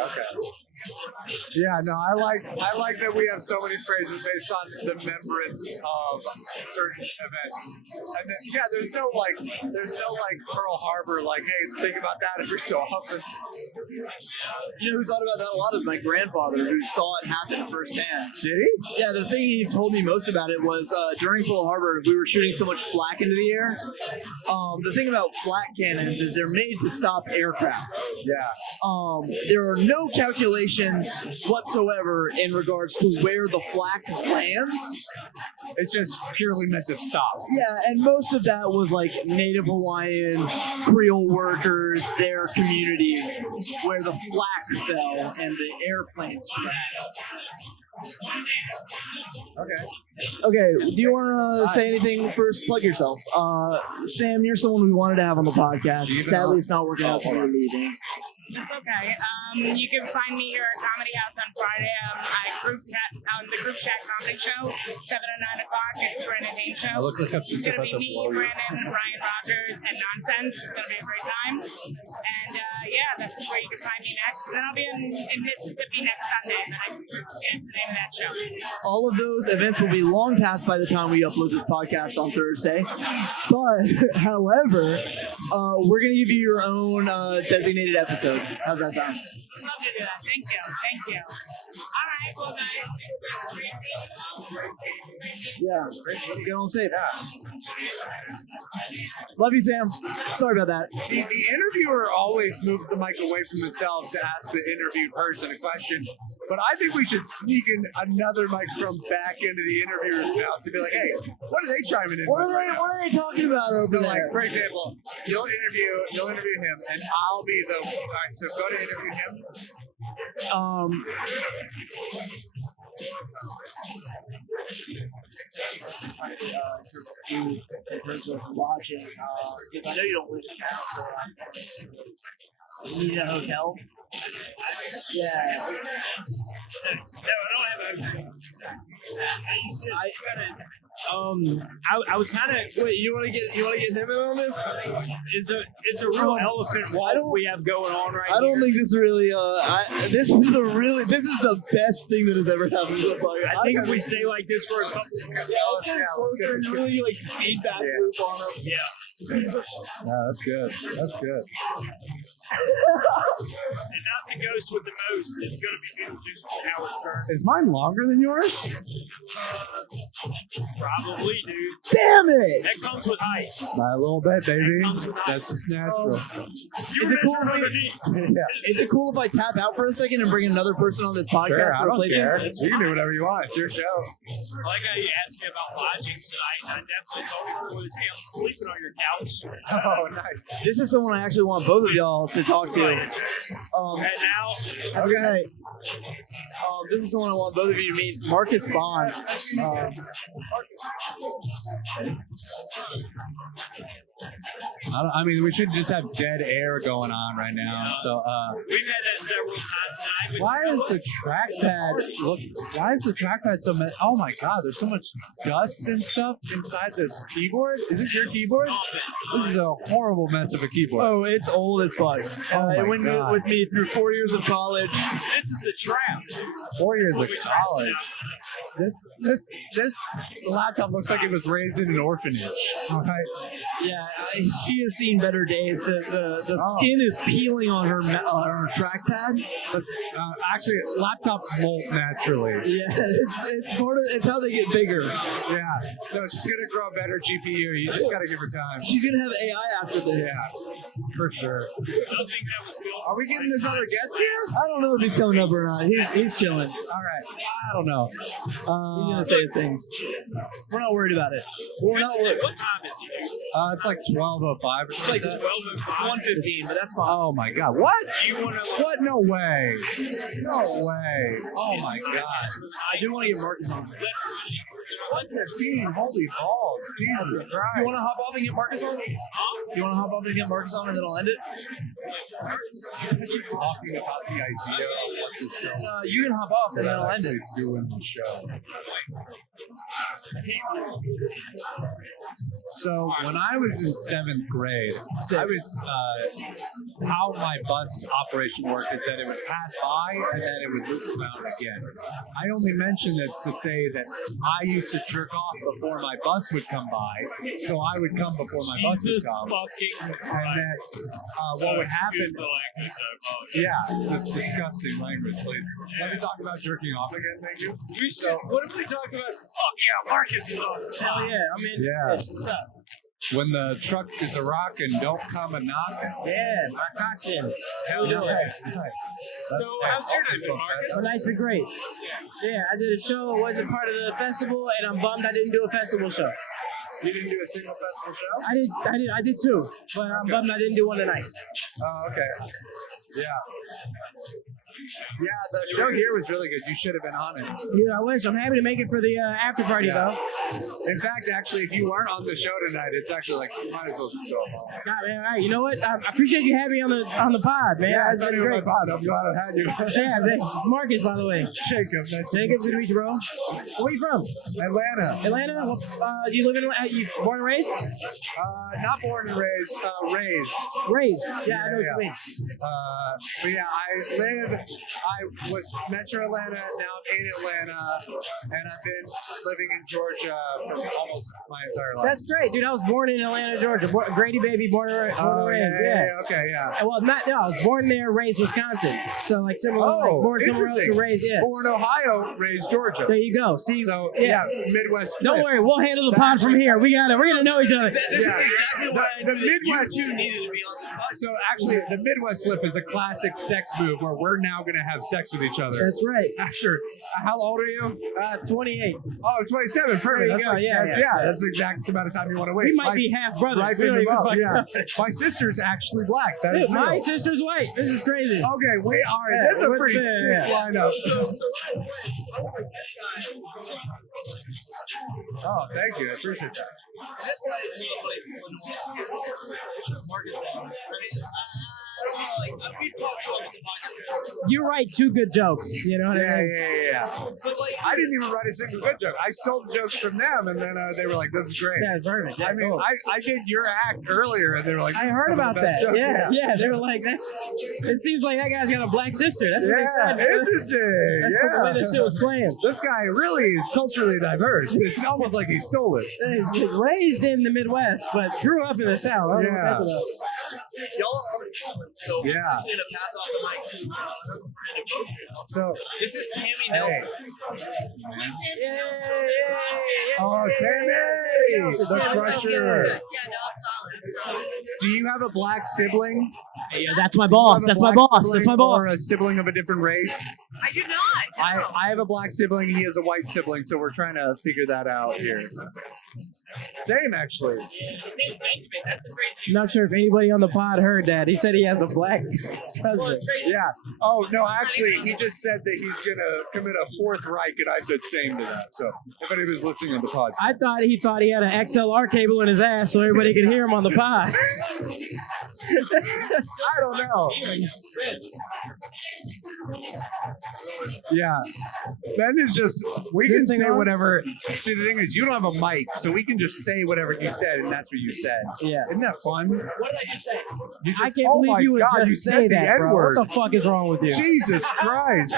Yeah, no, I like that we have so many phrases based on the remembrance of certain events. And then, yeah, there's no Pearl Harbor, like, hey, think about that every so often. You know who thought about that a lot is my grandfather, who saw it happen firsthand. Did he? Yeah, the thing he told me most about it was during Pearl Harbor, we were shooting so much flak into the air. The thing about flak cannons is they're made to stop aircraft. Yeah. There are no calculations whatsoever in regards to where the flak lands. It's just purely meant to stop. Yeah, and most of that was like Native Hawaiian, Creole workers, their communities, where the flak fell and the airplanes crashed. Okay, do you want to say anything first? Plug yourself. Sam, you're someone we wanted to have on the podcast. Sadly, it's not working out for you leaving. It's okay. You can find me here at Comedy House on Friday. I group chat on the group chat comedy show, 7 and 9 o'clock. It's Brandon Haynes show. I look like I'm It's just gonna about be to me, blow you. Brandon, Ryan Rogers, and Nonsense. It's gonna be a great time. And yeah, that's where you can find me next. And then I'll be in Mississippi next Sunday, and then I can get into the name of that show. All of those events will be long past by the time we upload this podcast on Thursday. But, however, we're going to give you your own designated episode. How's that sound? Love to do that. Thank you. Thank you. All right, well, guys. Yeah. Get home safe. Love you, Sam. Sorry about that. See, the interviewer always moves the mic away from themselves to ask the interviewed person a question. But I think we should sneak in another mic from back into the interviewer's mouth to be like, hey, what are they chiming in? What are they talking about over So, there? like, for example, you'll interview him, and I'll be the. All right, so go to interview him. In terms of lodging, because I know you don't live in town, so you need a hotel. Yeah. No, I don't have a. I was kind of. Wait, you want to get him in on this? It's a real elephant walk we have going on right I don't here. think this really. This is the best thing that has ever happened to the podcast. I think if we stay like this for a couple. Closer and really like feedback loop on them. Yeah. No, that's good. That's good. And not the ghost with the most. It's going to be Beetlejuice from Howard Stern. Is mine longer than yours? Probably, dude. Damn it! That comes with height. By a little bit, baby. That's just natural. Is it cool? Is it cool if I tap out for a second and bring another person on this podcast Sure, to I don't replace care. him? You can do whatever you want. It's your show. I like how you asked me about lodging tonight. I definitely told you before this game, I'm sleeping on your couch. Oh, nice. This is someone I actually want both of y'all to talk to. And now, Have a good night. This is someone I want both of you to meet. Marcus Bond. I mean, we should just have dead air going on right now. So, we've had that several times tonight. why is the trackpad look? Why is the trackpad so? Oh my God! There's so much dust and stuff inside this keyboard. Is this your keyboard? This is a horrible mess of a keyboard. Oh, it's old as fuck. It went with me through 4 years of college. This is the trap. 4 years of college. This laptop looks like it was raised in an orphanage. All right. Yeah, she has seen better days. The skin is peeling on her trackpad. Actually, laptops molt naturally. Yeah, it's how they get bigger. Yeah. No, she's gonna grow a better GPU. You just gotta give her time. She's gonna have AI after this. Yeah, for sure. Are we getting this other guest here? I don't know if he's coming up or not. He's chilling. All right. I don't know. He's gonna say his things. We're not worried about it. We're not worried. What time is he? It's like 12:05. It's like 12. It's 1:15, but that's fine. Oh my God! What? Do you want to? What? No way! No way! Oh my God! I do want to get Marcus on. What's that scene? Holy balls! Jesus Christ! You want to hop off and get Marcus on? You want to hop off and get Marcus on, and then I'll end it? As you're talking about the idea of what the show, you can hop off, and then I'll end it. Doing the show. So when I was in 7th grade, I was how my bus operation worked is that it would pass by and then it would loop around again. I only mention this to say that I used to jerk off before my bus would come by, so I would come before my bus would come. And then what would happen? Yeah, this disgusting language, please. Let me talk about jerking off again, thank you. So, what if we talk about? Fuck yeah, Marcus is on. Hell yeah! I mean, Yeah. what's up? When the truck is a rockin', don't come a knockin'. Yeah, my cocktail. Hell yeah. Nice. So, how's your night been, Marcus? My night's been great. Yeah, I did a show. I wasn't part of the festival, and I'm bummed I didn't do a festival show. You didn't do a single festival show? I did too, but I'm bummed I didn't do one tonight. Oh, okay. Yeah. Yeah, the show here was really good. You should have been on it. Yeah, I wish. I'm happy to make it for the after party though. In fact, actually, if you weren't on the show tonight, it's actually like you might as well just go home. God, man, all right. You know what? I appreciate you having me on the pod, man. Yeah, That's it's been not even my pod. I'm glad I've had you. Yeah, Marcus, by the way. Jacob, nice to Jacob, good to meet you, bro. Where you from? Atlanta. Atlanta? You live in? You born and raised? Not born and raised. Raised. Raised. Yeah, I know what you mean. But yeah, I was Metro Atlanta, now I'm in Atlanta, and I've been living in Georgia for almost my entire life. That's great, dude. I was born in Atlanta, Georgia. Grady baby, born and raised. Yeah. Okay, yeah. Well, no, I was born there, raised Wisconsin. So like similar, like born somewhere else, and raised, yeah. Born Ohio, raised Georgia. There you go. See, so yeah, Midwest. Don't worry, we'll handle the pod from here. We're gonna know each other. This is exactly why the Midwest. You two needed to be on this podcast. So actually, the Midwest flip is a classic sex move where we're now going to have sex with each other. That's right. After, how old are you? 28. Oh, 27. Perfect. There you go. That's the exact amount of time you want to wait. We might be half brothers. Right, yeah. My sister's actually black. That is my sister's white. This is crazy. Okay, wait. All right. That's a pretty sick lineup. Oh, thank you. I appreciate that. That's why it's really funny people know Marcus. We've talked about the podcast. You write two good jokes, you know what I mean? Yeah. But like, I didn't even write a single good joke. I stole the jokes from them, and then they were like, "This is great." Yeah, it's perfect. Yeah, I mean, cool. I did your act earlier, and they were like, I heard about that. Yeah, they were like, it seems like that guy's got a black sister. That's what they said. Interesting. That's the way this shit was playing. This guy really is culturally diverse. It's almost like he stole it. Raised in the Midwest, but grew up in the South. Yeah. Y'all are so yeah. I'm going to pass off the mic. So this is Tammy Nelson. Yay. Oh, Tammy! The crusher. Yeah, no, I'm solid. Do you have a black sibling? Yeah, that's my boss. That's my boss. That's my boss. Or a sibling of a different race? I do not. No. I have a black sibling. He has a white sibling, so we're trying to figure that out here. Same, actually. I'm not sure if anybody on the pod heard that. He said he has a black cousin. Yeah. Oh, no, actually, he just said that he's going to commit a fourth Reich, and I said same to that. So if anybody's listening on the pod. I thought he had an XLR cable in his ass so everybody could hear him on the pod. I don't know. Yeah. Ben is just, we can say whatever. See, the thing is, you don't have a mic, so we can just say whatever you said, and that's what you said. Yeah. Isn't that fun? What did I just say? You just, I can't believe you would just say that, bro. N-word. What the fuck is wrong with you? Jesus Christ.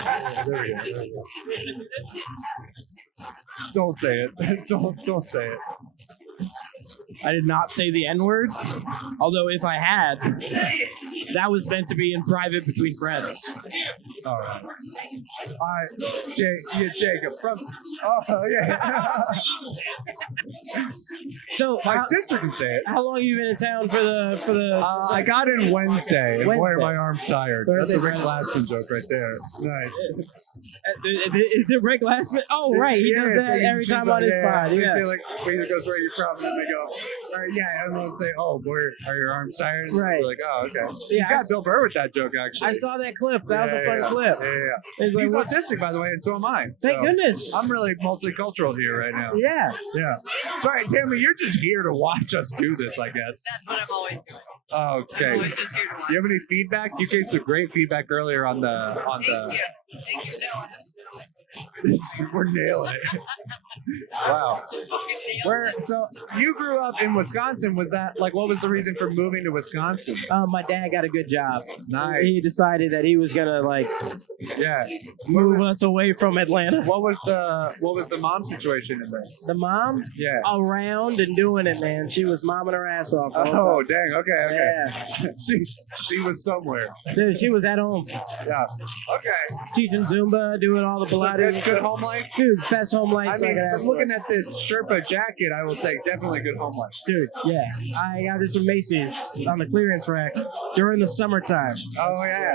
There we go. Don't say it. Don't say it. I did not say the N-word, although if I had, that was meant to be in private between friends. All right. Jacob from. Oh yeah. So my sister can say it. How long have you been in town for the? I got in Wednesday, and boy, are my arms tired. That's a Rick Glassman joke right there. Nice. Did Rick Glassman? Oh, right. He does that every time on his pod. They Yeah. say like, he goes, "Where are you from?" And then they go, "All right, yeah." And they'll say, "Oh, boy, are your arms tired?" Right. We're like, "Oh, okay." Yeah, He's got Bill Burr with that joke, actually. I saw that clip. That was a fun clip. Yeah. He's He's like, autistic, by the way, and so am I. Thank goodness. I'm really multicultural here right now. Yeah. Yeah. Sorry, Tammy, you're just here to watch us do this, I guess. That's what I'm always doing. Okay. I'm always just here to watch. Do you have any feedback? You gave some great feedback earlier on the. Thank you. Thank you. No, We're nailing it. Wow. So you grew up in Wisconsin. Was that like, what was the reason for moving to Wisconsin? My dad got a good job. Nice. He decided that he was gonna move us away from Atlanta. What was the mom situation in this? The mom? Yeah. Around and doing it, man. She was momming her ass off. Oh, dang. Okay. Yeah. she was somewhere. Dude, she was at home. Yeah. Okay. Teaching Zumba, doing all the Pilates. Good home life? Dude, best home life. I mean, from looking at this Sherpa jacket, I will say definitely good home life. Dude, yeah. I got this from Macy's on the clearance rack during the summertime. Oh, yeah.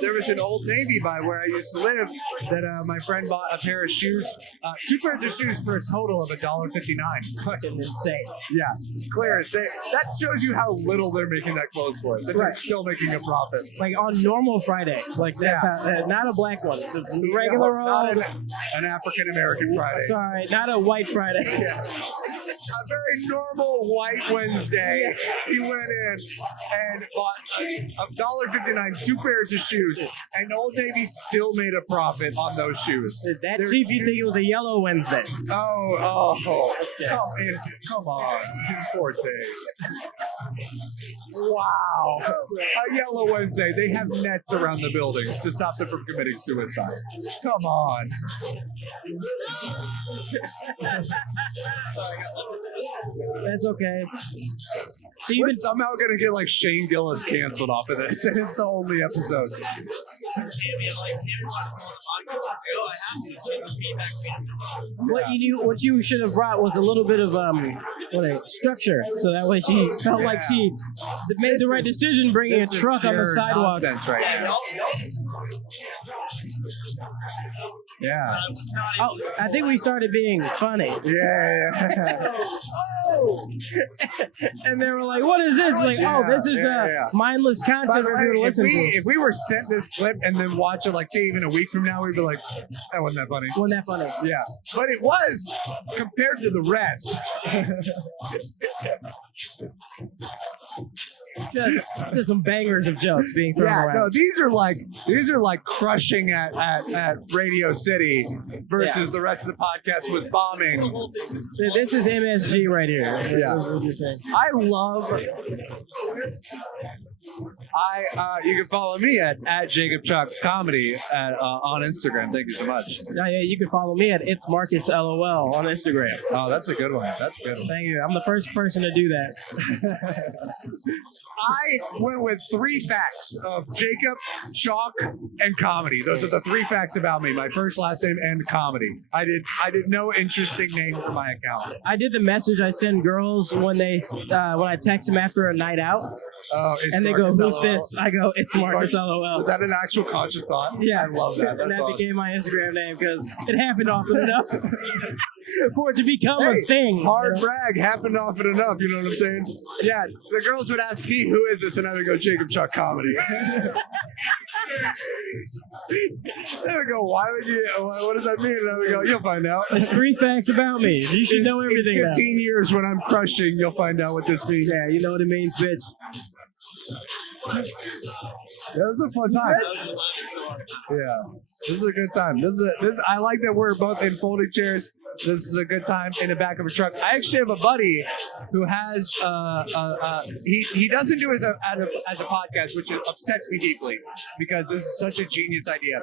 There was an Old Navy by where I used to live that my friend bought a pair of shoes, 2 pairs of shoes for a total of $1.59. Fucking insane. Yeah, clearance. That shows you how little they're making that clothes for. That they're still making a profit. Like on normal Friday. Like that's not a black one. The regular not old. an African American Friday. Sorry, not a white Friday. Yeah. A very normal white Wednesday. He went in and bought $1.59, 2 pairs of shoes, and Old Navy still made a profit on those shoes. That cheap, you think it was a yellow Wednesday? Oh, come on, poor taste. Wow, a yellow Wednesday. They have nets around the buildings to stop them from committing suicide. Come on. That's okay. So We're somehow gonna get like Shane Gillis canceled off of this, and it's the only episode. What you should have brought was a little bit of structure, so that way she felt like she made the right decision bringing a truck on the sidewalk. Nonsense right now. Yeah. Oh, I think we started being funny. Yeah. And they were like, "What is this?" Like, "Oh, this is mindless content By the we're way, here to listen to." if we were sent this clip and then watch it, like say even a week from now, we'd be like, "That wasn't that funny." Wasn't that funny? Yeah, but it was compared to the rest. Just some bangers of jokes being thrown around. No, these are like crushing at Radio City versus the rest of the podcast was bombing. This is MSG right here. Yeah. I love. You can follow me at Jacob Chuck Comedy on Instagram. Thank you so much. Yeah, you can follow me at It's Marcus LOL on Instagram. Oh, that's a good one. That's a good one. Thank you. I'm the first person to do that. I went with 3 facts of Jacob, Chalk, and comedy. Those are the 3 facts about me. My first, last name, and comedy. I did no interesting name for my account. I did the message I send girls when I text them after a night out. Oh, and they go, Marcus "Who's LOL?" this?" I go, "It's Marcus LOL." Was that an actual conscious thought? Yeah, I love that. And that That's became my Instagram name because it happened often enough for it to become a thing. Hard brag happened often enough. You know what I'm saying? Yeah, the girls would ask me, "Who is this?" and I would go, "Jacob Chuck Comedy." They would go, "Why would you? What does that mean?" And I would go, "You'll find out." There's 3 facts about me. You should know everything. In 15 years, when I'm crushing, you'll find out what this means. Yeah, you know what it means, bitch. That was a fun time. Yeah, this is a good time. I like that we're both in folding chairs. This is a good time in the back of a truck. I actually have a buddy who has he doesn't do it as a podcast, which upsets me deeply because this is such a genius idea.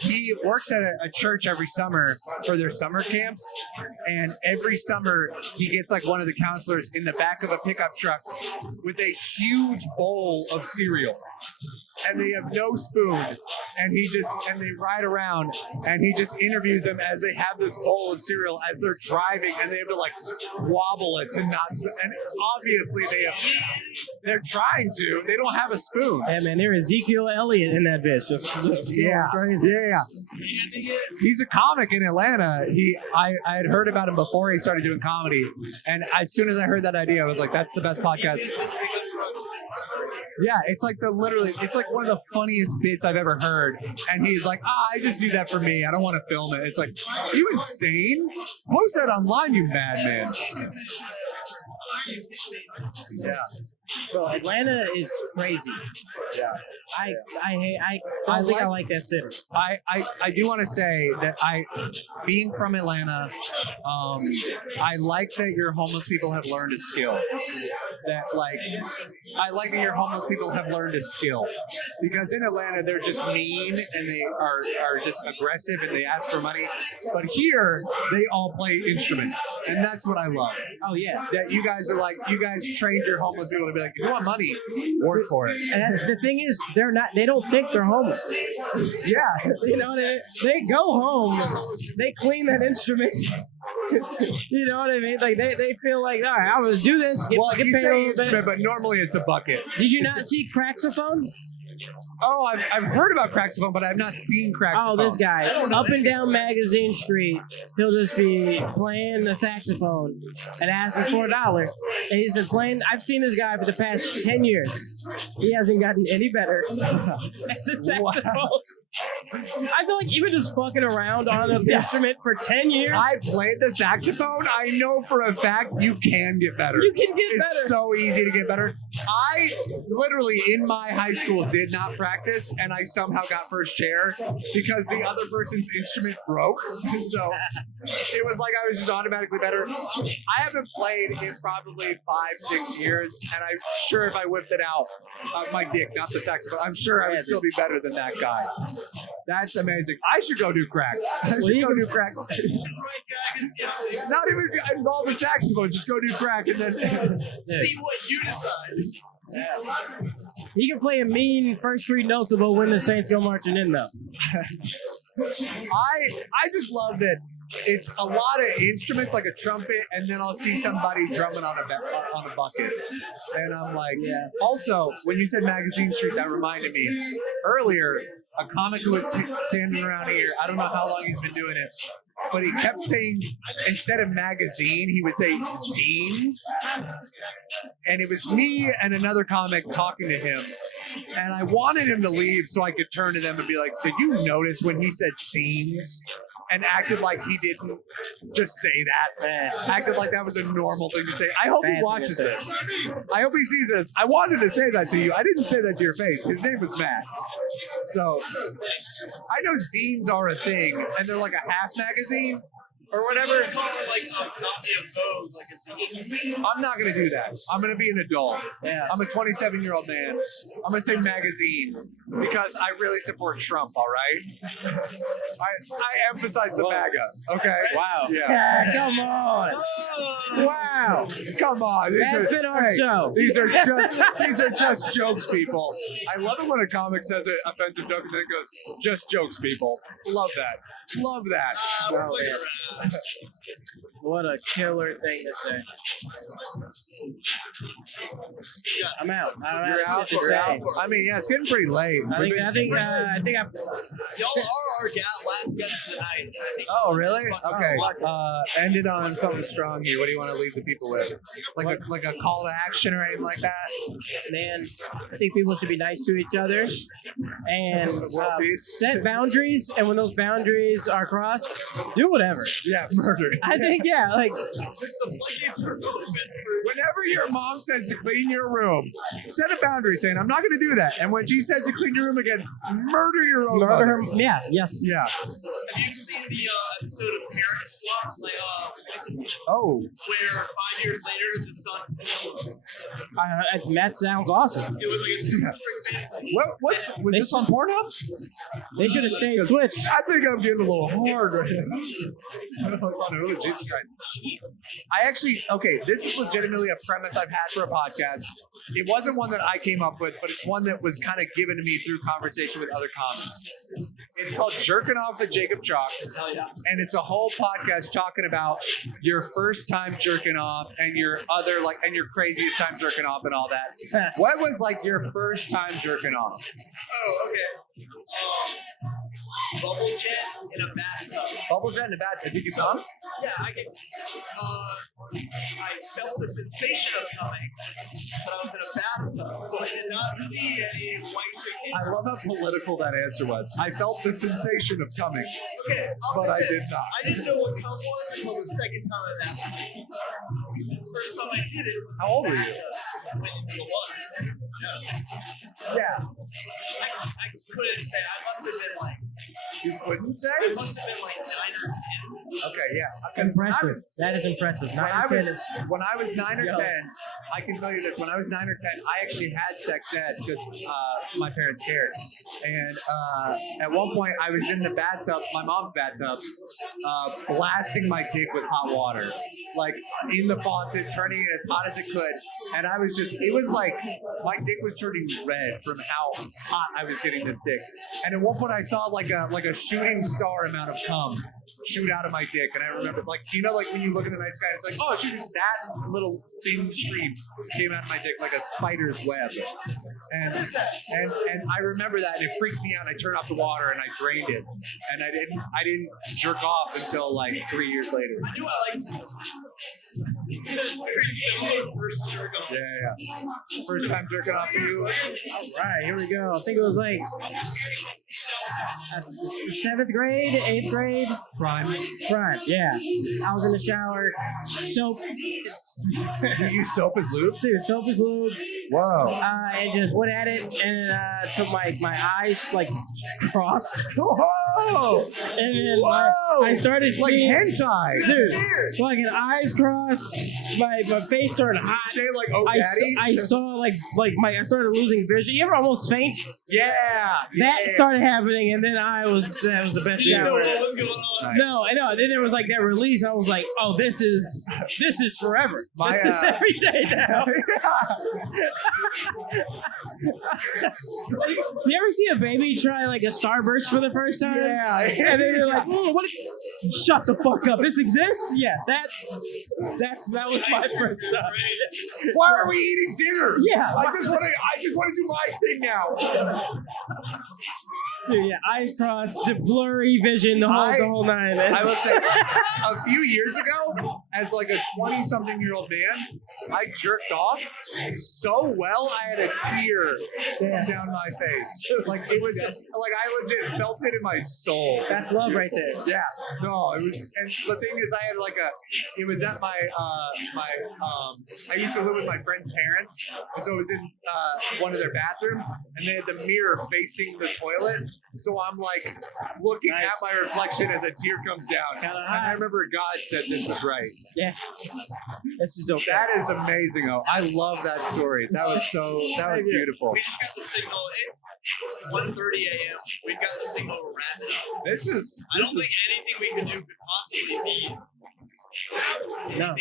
He works at a church every summer for their summer camps, and every summer he gets like one of the counselors in the back of a pickup truck with a huge bowl of cereal. And they have no spoon, and they ride around, and he just interviews them as they have this bowl of cereal as they're driving, and they have to like wobble it to not. And obviously they're trying to. They don't have a spoon. Hey man, they're Ezekiel Elliott in that bitch. Yeah. He's a comic in Atlanta. I had heard about him before he started doing comedy, and as soon as I heard that idea, I was like, "That's the best podcast." Yeah, it's like it's like one of the funniest bits I've ever heard. And he's like, I just do that for me. I don't want to film it. It's like, are you insane? Post that online, you madman. Yeah. Bro, Atlanta is crazy. Yeah. I don't think I like that city. I do want to say that being from Atlanta, I like that your homeless people have learned a skill. I like that your homeless people have learned a skill. Because in Atlanta, they're just mean and they are just aggressive and they ask for money. But here, they all play instruments. And that's what I love. Oh, yeah. That you guys guys are like, you guys trained your homeless people to be like, if you want money, work for it. And that's, the thing is, they don't think they're homeless. Yeah. You know what I mean? They go home, they clean that instrument. You know what I mean? Like they feel like, all right, I'm gonna do this. Get Well, you paid a say little bit. instrument, but normally it's a bucket. Did you not see Craxophone? Oh, I've heard about Craxophone, but I've not seen Craxophone. Oh, this guy. Up and down Magazine Street, he'll just be playing the saxophone and asking for $1. And he's been playing. I've seen this guy for the past 10 years. He hasn't gotten any better at the saxophone. Wow. I feel like even just fucking around on the instrument for 10 years. I played the saxophone. I know for a fact you can get better. You can get better. It's so easy to get better. I literally in my high school did not practice, and I somehow got first chair because the other person's instrument broke. So it was like I was just automatically better. I haven't played in probably 5-6 years, and I'm sure if I whipped it out, my dick, not the saxophone, I'm sure I would still be better than that guy. That's amazing. I should go do crack. I should go do crack. It's not even involve the saxophone. Just go do crack and then See what you decide. Yeah. He can play a mean first 3 notes of When the Saints Go Marching In, though. I just love that it's a lot of instruments like a trumpet, and then I'll see somebody drumming on a bucket, and I'm like, yeah. Also, when you said Magazine Street, that reminded me earlier. A comic who was standing around here. I don't know how long he's been doing it, but he kept saying instead of magazine, he would say zines, and it was me and another comic talking to him. And I wanted him to leave so I could turn to them and be like, did you notice when he said scenes? And acted like he didn't just say that. Acted like that was a normal thing to say. I hope he watches this. I hope he sees this. I wanted to say that to you. I didn't say that to your face. His name was Matt. So I know zines are a thing, and they're like a half magazine. Or whatever. Like a copy of Vogue, like a I'm not going to do that. I'm going to be an adult. Yeah. I'm a 27-year-old man. I'm going to say magazine because I really support Trump, all right? I emphasize the MAGA, okay? Wow. Yeah. Come on. Wow. Come on. That's been our show. These are just jokes, people. I love it when a comic says an offensive joke and then it goes, just jokes, people. Love that. Love that. What a killer thing to say. I'm out. You're out. You're out. I mean, yeah, it's getting pretty late. I think Y'all are our last guest of the night. Oh, really? Okay. End it on something strong here. What do you want to leave the people with? Like a call to action or anything like that? Man, I think people should be nice to each other and set boundaries. And when those boundaries are crossed, do whatever. Yeah, murder. I think, yeah, like. Whenever your mom says to clean your room, set a boundary saying, I'm not going to do that. And when she says to clean your room again, murder your own mother. Her. Yeah, yes. Yeah. Have you seen the episode of Parent Swap? Oh. Where 5 years later, the son. That sounds awesome. It was like a super strict family. Was this on Pornhub? They should have stayed switched. I think I'm getting a little hard right now. It's on Hulu. Jesus Christ. I actually, okay, this is legitimately a premise I've had for a podcast. It wasn't one that I came up with, but it's one that was kind of given to me through conversation with other comics. It's called Jerking Off with Jacob Chalk. Hell yeah. And it's a whole podcast talking about your first time jerking off and your other, and your craziest time jerking off and all that. What was, your first time jerking off? Oh, okay. Bubble jet in a bathtub. Bubble jet in a bathtub. Did you come? Yeah, I felt the sensation of coming, but I was in a bathtub, so I did not see any white chicken. I love how political that answer was. I felt the sensation of coming, but I did not. I didn't know what cum was until the second time I masturbated. Because the first time I did it was how old were you? I went into the water. Yeah. I couldn't say. I must have been You couldn't say? I must have been 9 or 10. Okay, yeah. Impressive. That is impressive. When I was 9 or 10, I can tell you this. When I was 9 or 10, I actually had sex ed because my parents cared. And at one point, I was in the bathtub, my mom's bathtub, blasting my dick with hot water. like in the faucet, turning it as hot as it could. And I was just, it was like, my dick was turning red from how hot I was getting this dick. And at one point I saw like a shooting star amount of cum shoot out of my dick. And I remember like, you know, like when you look in the night sky, it's like, oh, shoot, that little thin stream came out of my dick like a spider's web. And I remember that and it freaked me out. I turned off the water and I drained it. And I didn't jerk off until like 3 years later. I knew I liked very similar first jerk off. Yeah. First time jerking off for you. All right, here we go. I think it was like 7th grade, 8th grade. Prime, yeah. I was in the shower. Soap. You use soap as lube? Dude, soap as lube. Whoa. And just went at it and took my eyes like crossed. Whoa. And then I started like seeing hentai. Dude, like an eyes crossed, my face turned hot. Say like, oh daddy? I saw I started losing vision. You ever almost faint? Yeah. That started happening, and then that was the best You shower. know what was going on. No, I know. Then there was like that release. I was like, oh, this is forever. This is every day now. You ever see a baby try like a starburst for the first time? Yeah. And then they're like, what? Shut the fuck up. This exists? Yeah, that was my first time. Why are we eating dinner? Yeah. I just want to do my thing now. Dude, yeah, eyes crossed, the blurry vision, the whole nine. Man. I will say, a few years ago, as like a 20-something-year-old man, I jerked off so well I had a tear down my face. Like it was like I legit felt it in my soul. That's love right there. Yeah. No, it was. And the thing is, I had it was at my I used to live with my friend's parents, and so it was in one of their bathrooms, and they had the mirror facing the toilet. So I'm like looking at my reflection as a tear comes down. And I remember God said this was right. Yeah. This is okay. That is amazing. Oh, I love that story. That was beautiful. We just got the signal. It's 1:30 a.m. We've got the signal to wrap it up. I don't think anything we could do could possibly be. No.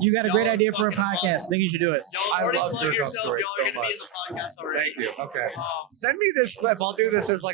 You got a great idea for a podcast. I think you should do it. Y'all already plug yourself. Y'all are going to be in the podcast already. Thank you. Okay. Send me this clip. I'll do this as like a